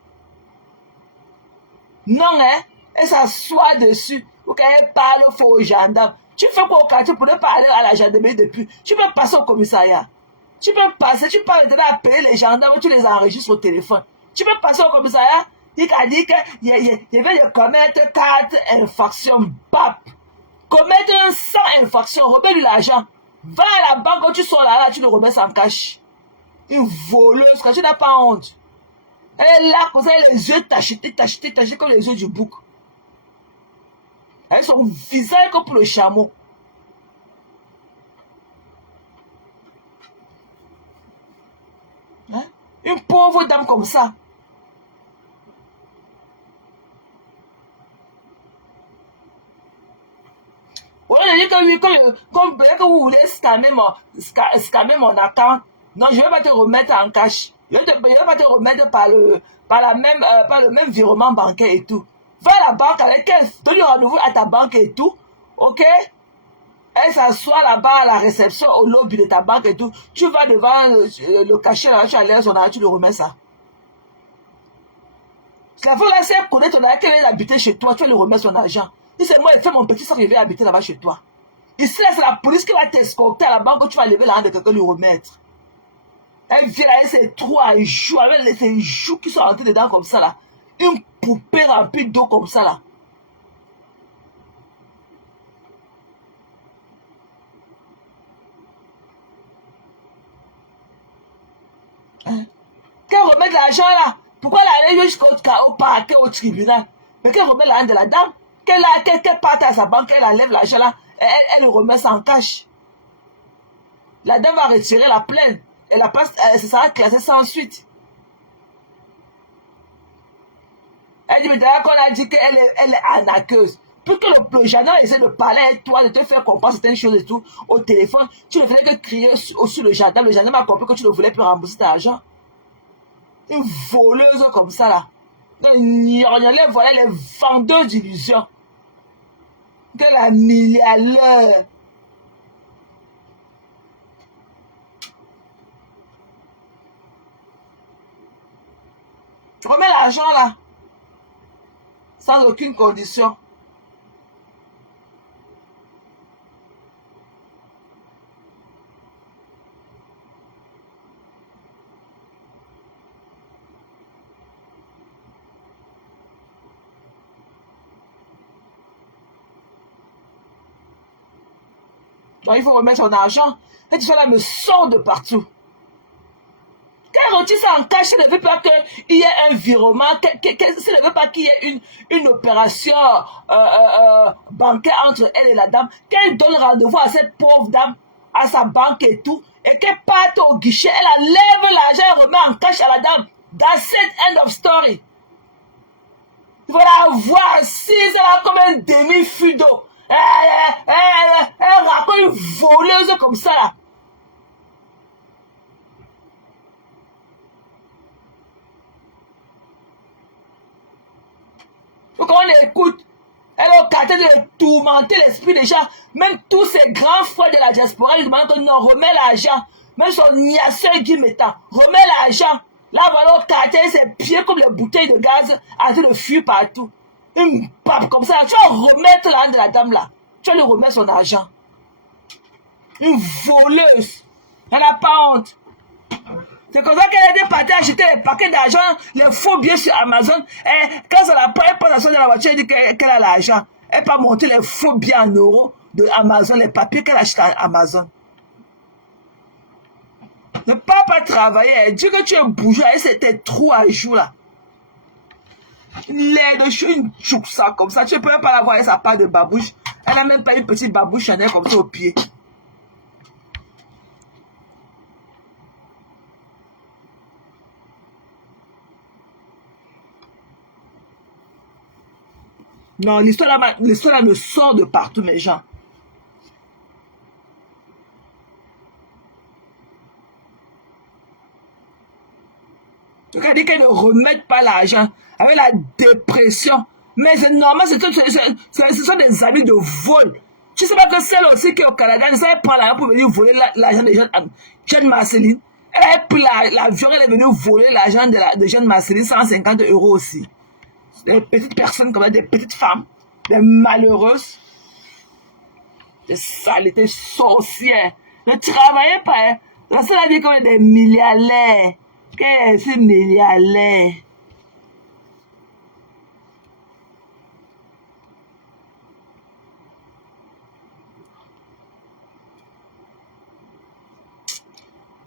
Non, hein? Elle s'assoit dessus pour qu'elle parle aux gendarmes. Tu fais quoi au quartier pour ne pas aller à la gendarmerie depuis? Tu peux passer au commissariat. Tu peux passer, tu peux maintenant appeler les gendarmes, tu les enregistres au téléphone. Tu peux passer au commissariat. Il a dit qu'il vient de commettre 4 infractions. BAP. Commettre 100 infractions. Remets-lui l'argent. Va à la banque, quand tu sors là, tu le remets sans cash. Une voleuse, quand tu n'as pas honte. Elle est là, comme ça, les yeux tachetés comme les yeux du bouc. Avec son visage comme pour le chameau. Hein? Une pauvre dame comme ça. Oui, je dis que oui, comme que vous voulez scammer mon account, non, je ne vais pas te remettre en cash. Je ne vais pas te remettre par le même virement bancaire et tout. Va à la banque avec elle, donne rendez-vous à ta banque et tout, ok? Elle s'assoit là-bas à la réception, au lobby de ta banque et tout. Tu vas devant le cachet, là, tu as son argent, tu le remets ça. La fois là, si elle connaît ton argent, qu'elle vient habiter chez toi, tu vas lui remettre son argent. Si c'est moi, elle fait mon petit sang, je vais habiter là-bas chez toi. Ici, là, c'est la police qui va t'escorter à la banque, tu vas lever la main de quelqu'un lui remettre. Elle vient là, elle ses trous à joues, avec ses joues qui sont rentrées dedans comme ça là. Une poupée remplie d'eau comme ça là. Hein? Qu'elle remette l'argent là. Pourquoi elle allait jusqu'au parquet, au tribunal? Mais qu'elle remette l'argent de la dame. Qu'elle parte à sa banque, elle enlève l'argent là. Elle le remet sans cash. La dame va retirer la plainte. Et la place, ça sera classé sans suite. Elle dit, mais d'ailleurs, qu'on a dit qu'elle est arnaqueuse. Pour que le gendarme essaie de parler avec toi, de te faire comprendre certaines choses et tout, au téléphone, tu ne faisais que crier sur le gendarme. Le gendarme a compris que tu ne voulais plus rembourser ton argent. Une voleuse comme ça, là. Voilà les vendeurs d'illusions. Que la milliardaire. Tu remets l'argent, là. Sans aucune condition. Donc, il faut remettre son argent. Et tu fais là, me sort de partout. Qu'elle retire ça en cash, elle ne veut pas qu'il y ait un virement, elle ne veut pas qu'il y ait une opération bancaire entre elle et la dame, qu'elle donne rendez-vous à cette pauvre dame, à sa banque et tout, et qu'elle parte au guichet, elle enlève l'argent, elle remet en cash à la dame. That's it, end of story. Il faut la voir assise, elle a comme un demi-fudo. Elle raconte une voleuse comme ça là. Faut qu'on l'écoute. Elle est au quartier de tourmenter l'esprit des gens. Même tous ces grands frères de la diaspora, ils demandent que non, remets l'argent. Même son niasseur Guy Métan, remets l'argent. Là, voilà au quartier, ses pieds comme les bouteilles de gaz, en train de fuir partout. Une pape comme ça, tu vas remettre l'argent de la dame là. Tu vas lui remettre son argent. Une voleuse. Elle n'a pas honte. C'est comme ça qu'elle a été partie acheter les paquets d'argent, les faux billets sur Amazon. Et quand ça la prend, elle prend dans la voiture, elle dit qu'elle a l'argent. Elle peut monter les faux billets en euros de Amazon, les papiers qu'elle achète à Amazon. Ne pas travailler. Elle dit que tu es bourgeois et c'est tes trous à jour là. L'air de chou, une chouque ça comme ça. Tu ne peux même pas la voir avec sa part de babouche. Elle n'a même pas une petite babouche Chanel comme ça au pied. Non, l'histoire là me sort de partout, mes gens. Regardez qu'elle ne remettent pas l'argent avec la dépression. Mais c'est normal, ce sont des amis de vol. Tu sais pas que celle aussi qui est au Canada, elle prend l'argent pour venir voler l'argent de Jeanne Marceline. Elle a pris l'avion, elle est venue voler l'argent de Jeanne Marceline, 150 € aussi. Des petites personnes comme ça, des petites femmes, des malheureuses, des saletés sorcières. Ne travaillez pas, hein. Restez la vie comme des milliardaires. Qu'est-ce que c'est milliardaire?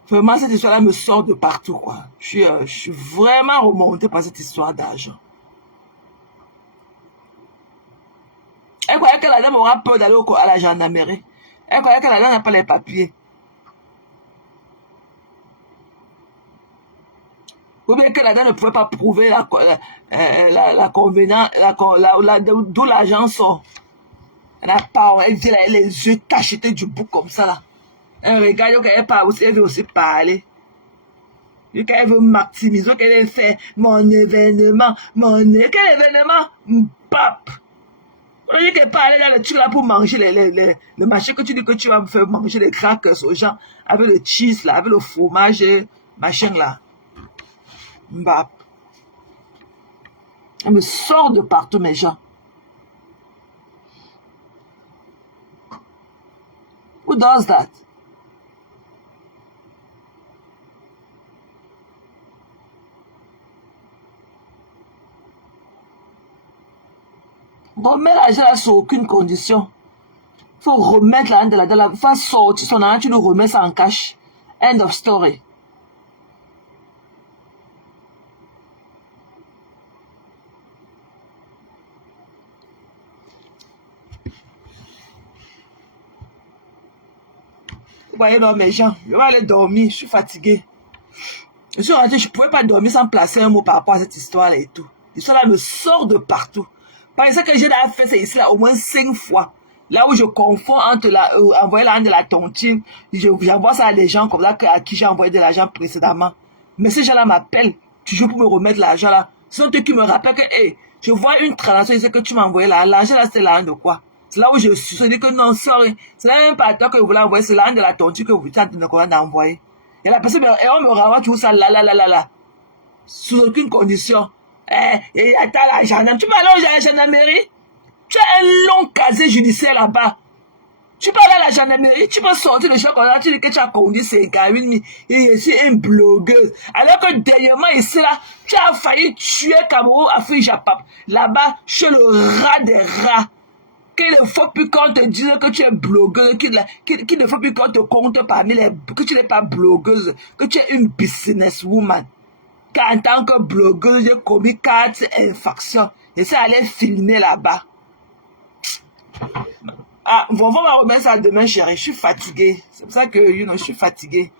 Vraiment, cette histoire-là me sort de partout, quoi. Je suis vraiment remontée par cette histoire d'argent. Elle croyait que la dame aura peur d'aller à la gendarmerie. Elle croyait que la dame n'a pas les papiers. Ou bien que la dame ne pouvait pas prouver la convenance, d'où l'argent sort. Elle n'a pas, elle dit, elle a les yeux cachetés du bout comme ça, là. Elle regarde, elle veut aussi parler. Elle veut maximiser, qu'elle veut faire mon événement, quel événement? Pape! On dit qu'elle parle dans le truc là pour manger le machin que tu dis que tu vas me faire manger les crackers aux gens avec le cheese là, avec le fromage et machin là. Mbap. Elle me sort de partout, mes gens. Who does that? Remets l'argent là sur aucune condition. Il faut remettre l'argent de la faire sortir son argent, tu le remets ça en cash. End of story. Vous voyez, non, mes gens, je vais aller dormir, je suis fatigué. Je suis rentré, je ne pouvais pas dormir sans placer un mot par rapport à cette histoire-là et tout. L'histoire-là me sort de partout. Parce que j'ai déjà fait ça ici là au moins 5 fois. Là où je confonds entre envoyer l'argent de la tontine, j'envoie ça à des gens comme ça à qui j'ai envoyé de l'argent précédemment. Mais ces gens-là m'appellent toujours pour me remettre l'argent là. Ce sont eux qui me rappellent que, hey, je vois une transaction ici que tu m'as envoyé là. L'argent là, c'est l'argent de quoi? C'est là où je dis que non, sorry. C'est là même pas toi que vous voulez envoyer, c'est l'argent de la tontine que vous êtes en train d'envoyer. Et la personne, et on me renvoie toujours ça là. Sous aucune condition. Et attends la gendarmerie. Tu peux aller à la gendarmerie? Tu as un long casier judiciaire là-bas. Tu peux aller à la gendarmerie, tu peux sortir le choc, tu dis que tu as conduit 58 000 et je suis une blogueuse. Alors que dernièrement ici là, tu as failli tuer Cameroun Afrique Japap. Là-bas, chez le rat des rats. Qu'il ne faut plus qu'on te dise que tu es blogueuse, qu'il ne faut plus qu'on te compte parmi les... que tu n'es pas blogueuse, que tu es une businesswoman. Qu'en tant que blogueuse, j'ai commis 4 infractions. Et ça allait filmer là-bas. Ah, on va remettre ça demain, chérie. Je suis fatiguée. C'est pour ça que, je suis fatiguée.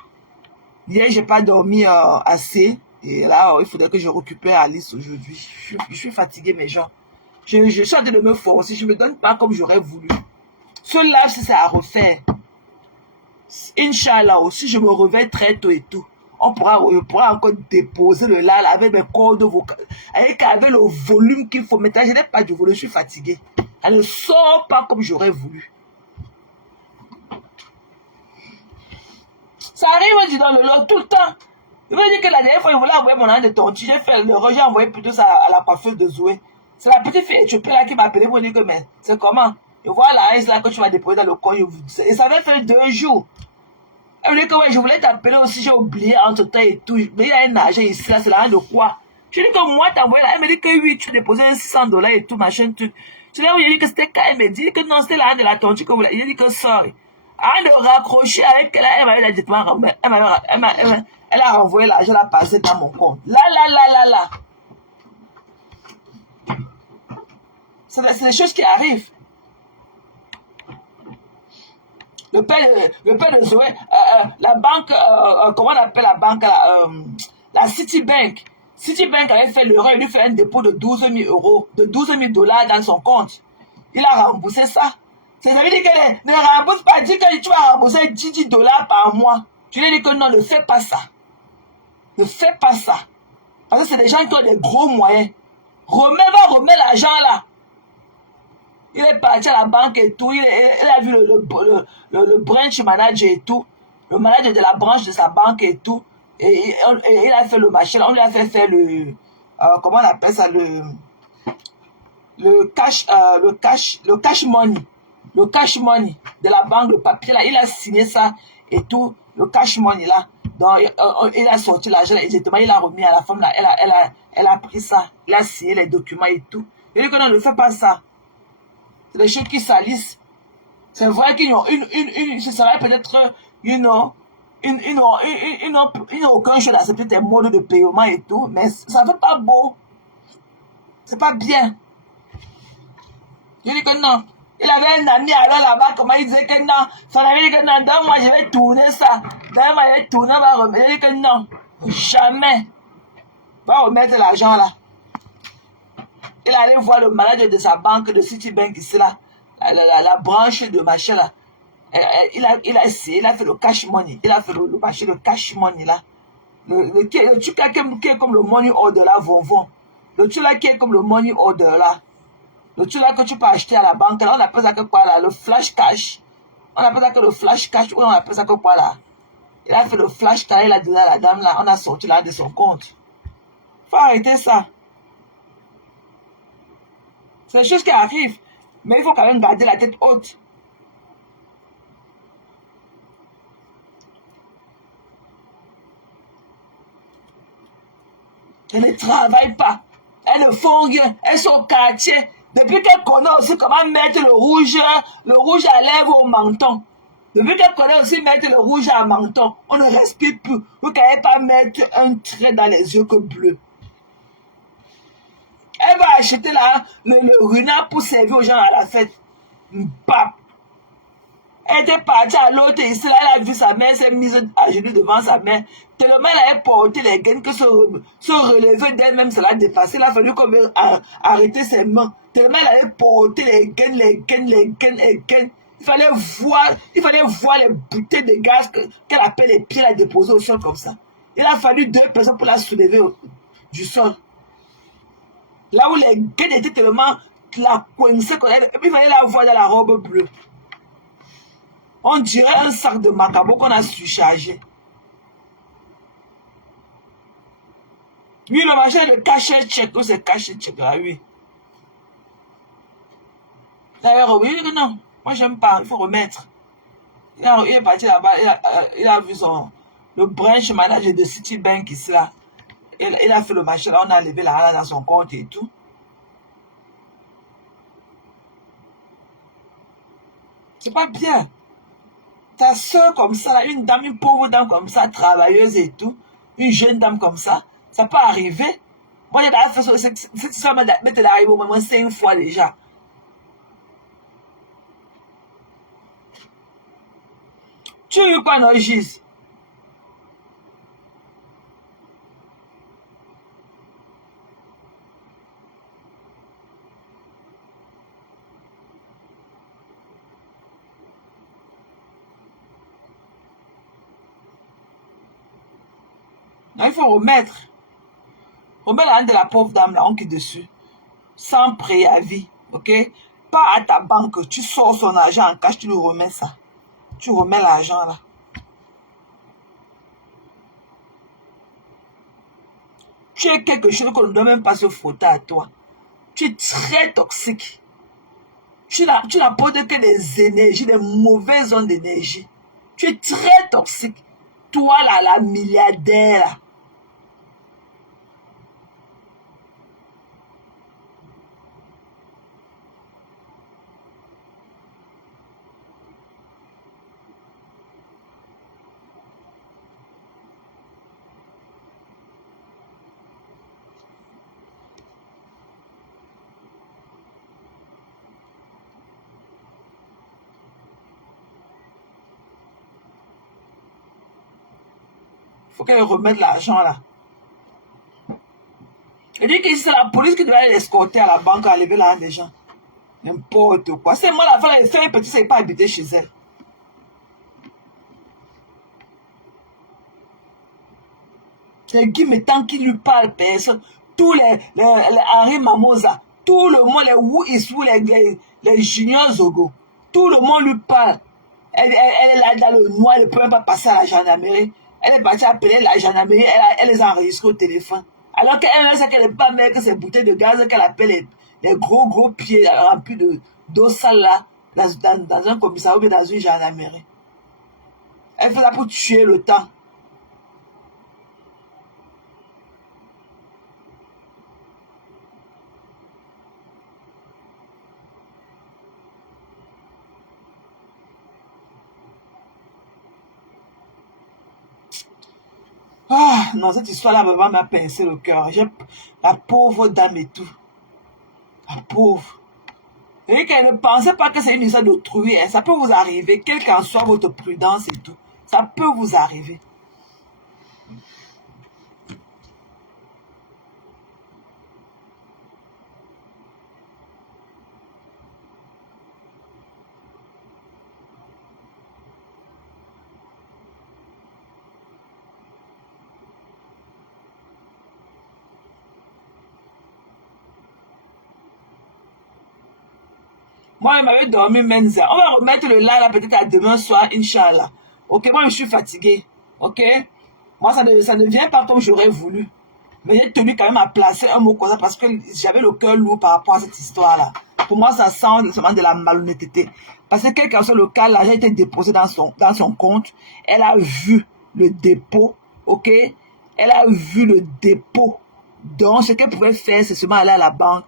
Hier, j'ai pas dormi assez. Et là, il faudrait que je récupère Alice aujourd'hui. Je suis fatiguée, mes gens. Je suis en train de me forcer. Je me donne pas comme j'aurais voulu. Ce live, c'est ça à refaire. Inch'Allah, aussi, je me réveille très tôt et tout. On pourra encore déposer le live avec mes cordes vocales. Avec le volume qu'il faut. Maintenant, je n'ai pas de volume. Je suis fatiguée. Elle ne sort pas comme j'aurais voulu. Ça arrive dans le lot tout le temps. Je veux dire que la dernière fois, il voulait envoyer mon argent de tontine. J'ai fait le rejet, j'ai envoyé plutôt ça à la coiffeuse de Zoé. C'est la petite fille éthiopienne là qui m'a appelé pour dire que, mais c'est comment? Et voilà, là que tu vas déposer dans le coin. Et ça avait fait 2 jours. Elle me dit que ouais, je voulais t'appeler aussi, j'ai oublié entre temps et tout. Mais il y a un agent ici, là, c'est l'argent de quoi? Je dis que moi, t'as envoyé là. Elle me dit que oui, tu as déposé un $600 et tout, machin, tout. Je dis, oui, il a dit que c'était quand elle me dit que non, c'était l'argent de la tontu que vous l'avez. Il a dit que sorry. Avant de raccrocher avec elle, elle m'a dit, elle a renvoyé l'argent, elle a passé dans mon compte. Là. C'est des choses qui arrivent. Le père de Zoé, la banque, comment on appelle la banque, la Citibank. Citibank avait fait l'erreur, il lui fait un dépôt de 12 000 euros, de 12 000 dollars dans son compte. Il a remboursé ça. Ça veut dire que ne rembourse pas, dis que tu vas rembourser 10 dollars par mois. Tu lui dis que non, ne fais pas ça. Ne fais pas ça. Parce que c'est des gens qui ont des gros moyens. Remets l'argent là. Il est parti à la banque et tout. Il a vu le branch manager et tout. Le manager de la branche de sa banque et tout. Et il a fait le machin. On lui a fait faire le... comment on appelle ça? Le cash money. Le cash money de la banque de papier là. Il a signé ça et tout. Le cash money là. Donc, il a sorti l'argent exactement. Il a remis à la femme là. Elle a pris ça. Il a signé les documents et tout. Il dit que non, ne fais pas ça. C'est des choses qui salissent. C'est vrai qu'ils ont ce serait peut-être, ils n'ont aucun choix d'accepter tes modes de paiement et tout, mais ça ne fait pas beau. C'est pas bien. Je dis que non. Il avait un ami alors là-bas, comment il disait que non. Son ami dit que non, donc moi je vais tourner ça. Donc moi je vais tourner, on va remettre. Il dit que non. Jamais. Va remettre l'argent là. Il allait voir le manager de sa banque, de Citibank ici là, la branche de machin là. Il a essayé, il a fait le cash money. Il a fait le marché de cash money là. Le truc là qui est comme le money order là, vont. Le truc là qui est comme le money order là. Le truc là que tu peux acheter à la banque là, on appelle ça que quoi là? Le flash cash. On appelle ça que le flash cash, ou on appelle ça que quoi là? Il a fait le flash cash, il a donné à la dame là, on a sorti là de son compte. Faut arrêter ça. C'est des choses qui arrivent, mais il faut quand même garder la tête haute. Elles ne travaillent pas, elles ne font rien, elles sont au quartier. Depuis qu'elles connaissent aussi comment mettre le rouge à lèvres au menton. Depuis qu'elles connaissent aussi mettre le rouge à menton, on ne respire plus. Vous ne pouvez pas mettre un trait dans les yeux que bleu. Elle va acheter là le renard pour servir aux gens à la fête. Bap. Elle était partie à l'autre ici, là, elle a vu sa mère, s'est mise à genoux devant sa mère. Tellement elle avait porté les gaines que se relever d'elle-même, ça l'a dépassé. Il a fallu qu'on veut arrêter ses mains. Tellement elle avait porté les gaines. Il fallait voir les bouteilles de gaz qu'elle appelle les pieds, la déposer au sol comme ça. Il a fallu 2 personnes pour la soulever du sol. Là où les gaines étaient tellement la coincée, et puis il fallait la voir dans la robe bleue. On dirait un sac de macabo qu'on a surchargé. Oui, le machin de cachet check, c'est cachet check là, oui. D'ailleurs, oui, non, moi j'aime pas, il faut remettre. Il est parti là-bas, il a vu le branch manager de Citibank ici là. Il a fait le machin là, on a levé l'argent dans son compte et tout. C'est pas bien. Ta soeur comme ça, là, une dame, une pauvre dame comme ça, travailleuse et tout, une jeune dame comme ça peut arriver. Moi, j'ai déjà fait cette histoire m'est arrivée au moins 5 fois déjà. Tu veux quoi, non, Gis? Non, il faut remettre. Remets l'argent de la pauvre dame là, on quitte dessus. Sans préavis, ok? Pas à ta banque, tu sors son argent en cash, tu lui remets ça. Tu remets l'argent là. Tu es quelque chose qu'on ne doit même pas se frotter à toi. Tu es très toxique. Tu n'apportes que des énergies, des mauvaises ondes d'énergie. Tu es très toxique. Toi, là, la milliardaire. Il faut qu'elle remette l'argent là. Elle dit que c'est la police qui devait l'escorter à la banque à lever l'argent des gens. N'importe quoi. C'est moi la femme, elle fait un petit, c'est pas habiter chez elle. C'est Guy Métan qui lui parle, personne. Tous les Henri Mamosa, tout le monde, les Wu Isou, les Junior Zogo, tout le monde lui parle. Elle est là dans le noir, elle ne peut même pas passer à la gendarmerie. Elle est partie appeler la gendarmerie, elle les a enregistrés au téléphone. Alors qu'elle sait qu'elle n'est pas mère que ces bouteilles de gaz qu'elle appelle les gros pieds remplis d'eau sale là, dans un commissariat ou bien dans une gendarmerie. Elle fait ça pour tuer le temps. Ah, non, cette histoire-là vraiment m'a pincé le cœur. La pauvre dame et tout. La pauvre. Et qu'elle ne pensait pas que c'est une histoire d'autrui. Ça peut vous arriver, quelle qu'en soit votre prudence et tout. Ça peut vous arriver. Moi, il m'avait dormi Menza. On va remettre le là peut-être à demain soir, Inch'Allah. Ok, moi, je suis fatiguée. Ok? Moi, ça ne vient pas comme j'aurais voulu. Mais j'ai tenu quand même à placer un mot comme ça parce que j'avais le cœur lourd par rapport à cette histoire-là. Pour moi, ça sent seulement de la malhonnêteté. Parce que quel que soit le cas, l'argent a été déposé dans son compte. Elle a vu le dépôt. Ok? Elle a vu le dépôt. Donc, ce qu'elle pouvait faire, c'est seulement aller à la banque.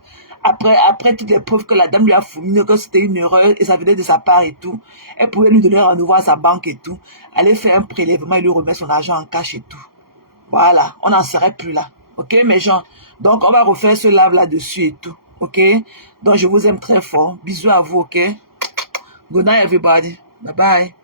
Après toutes les preuves que la dame lui a fournies, que c'était une erreur et ça venait de sa part et tout, elle pouvait lui donner un rendez-vous à sa banque et tout, aller faire un prélèvement et lui remettre son argent en cash et tout. Voilà, on n'en serait plus là. Ok, mes gens? Donc, on va refaire ce live là-dessus et tout. Ok? Donc, je vous aime très fort. Bisous à vous, ok? Good night, everybody. Bye bye.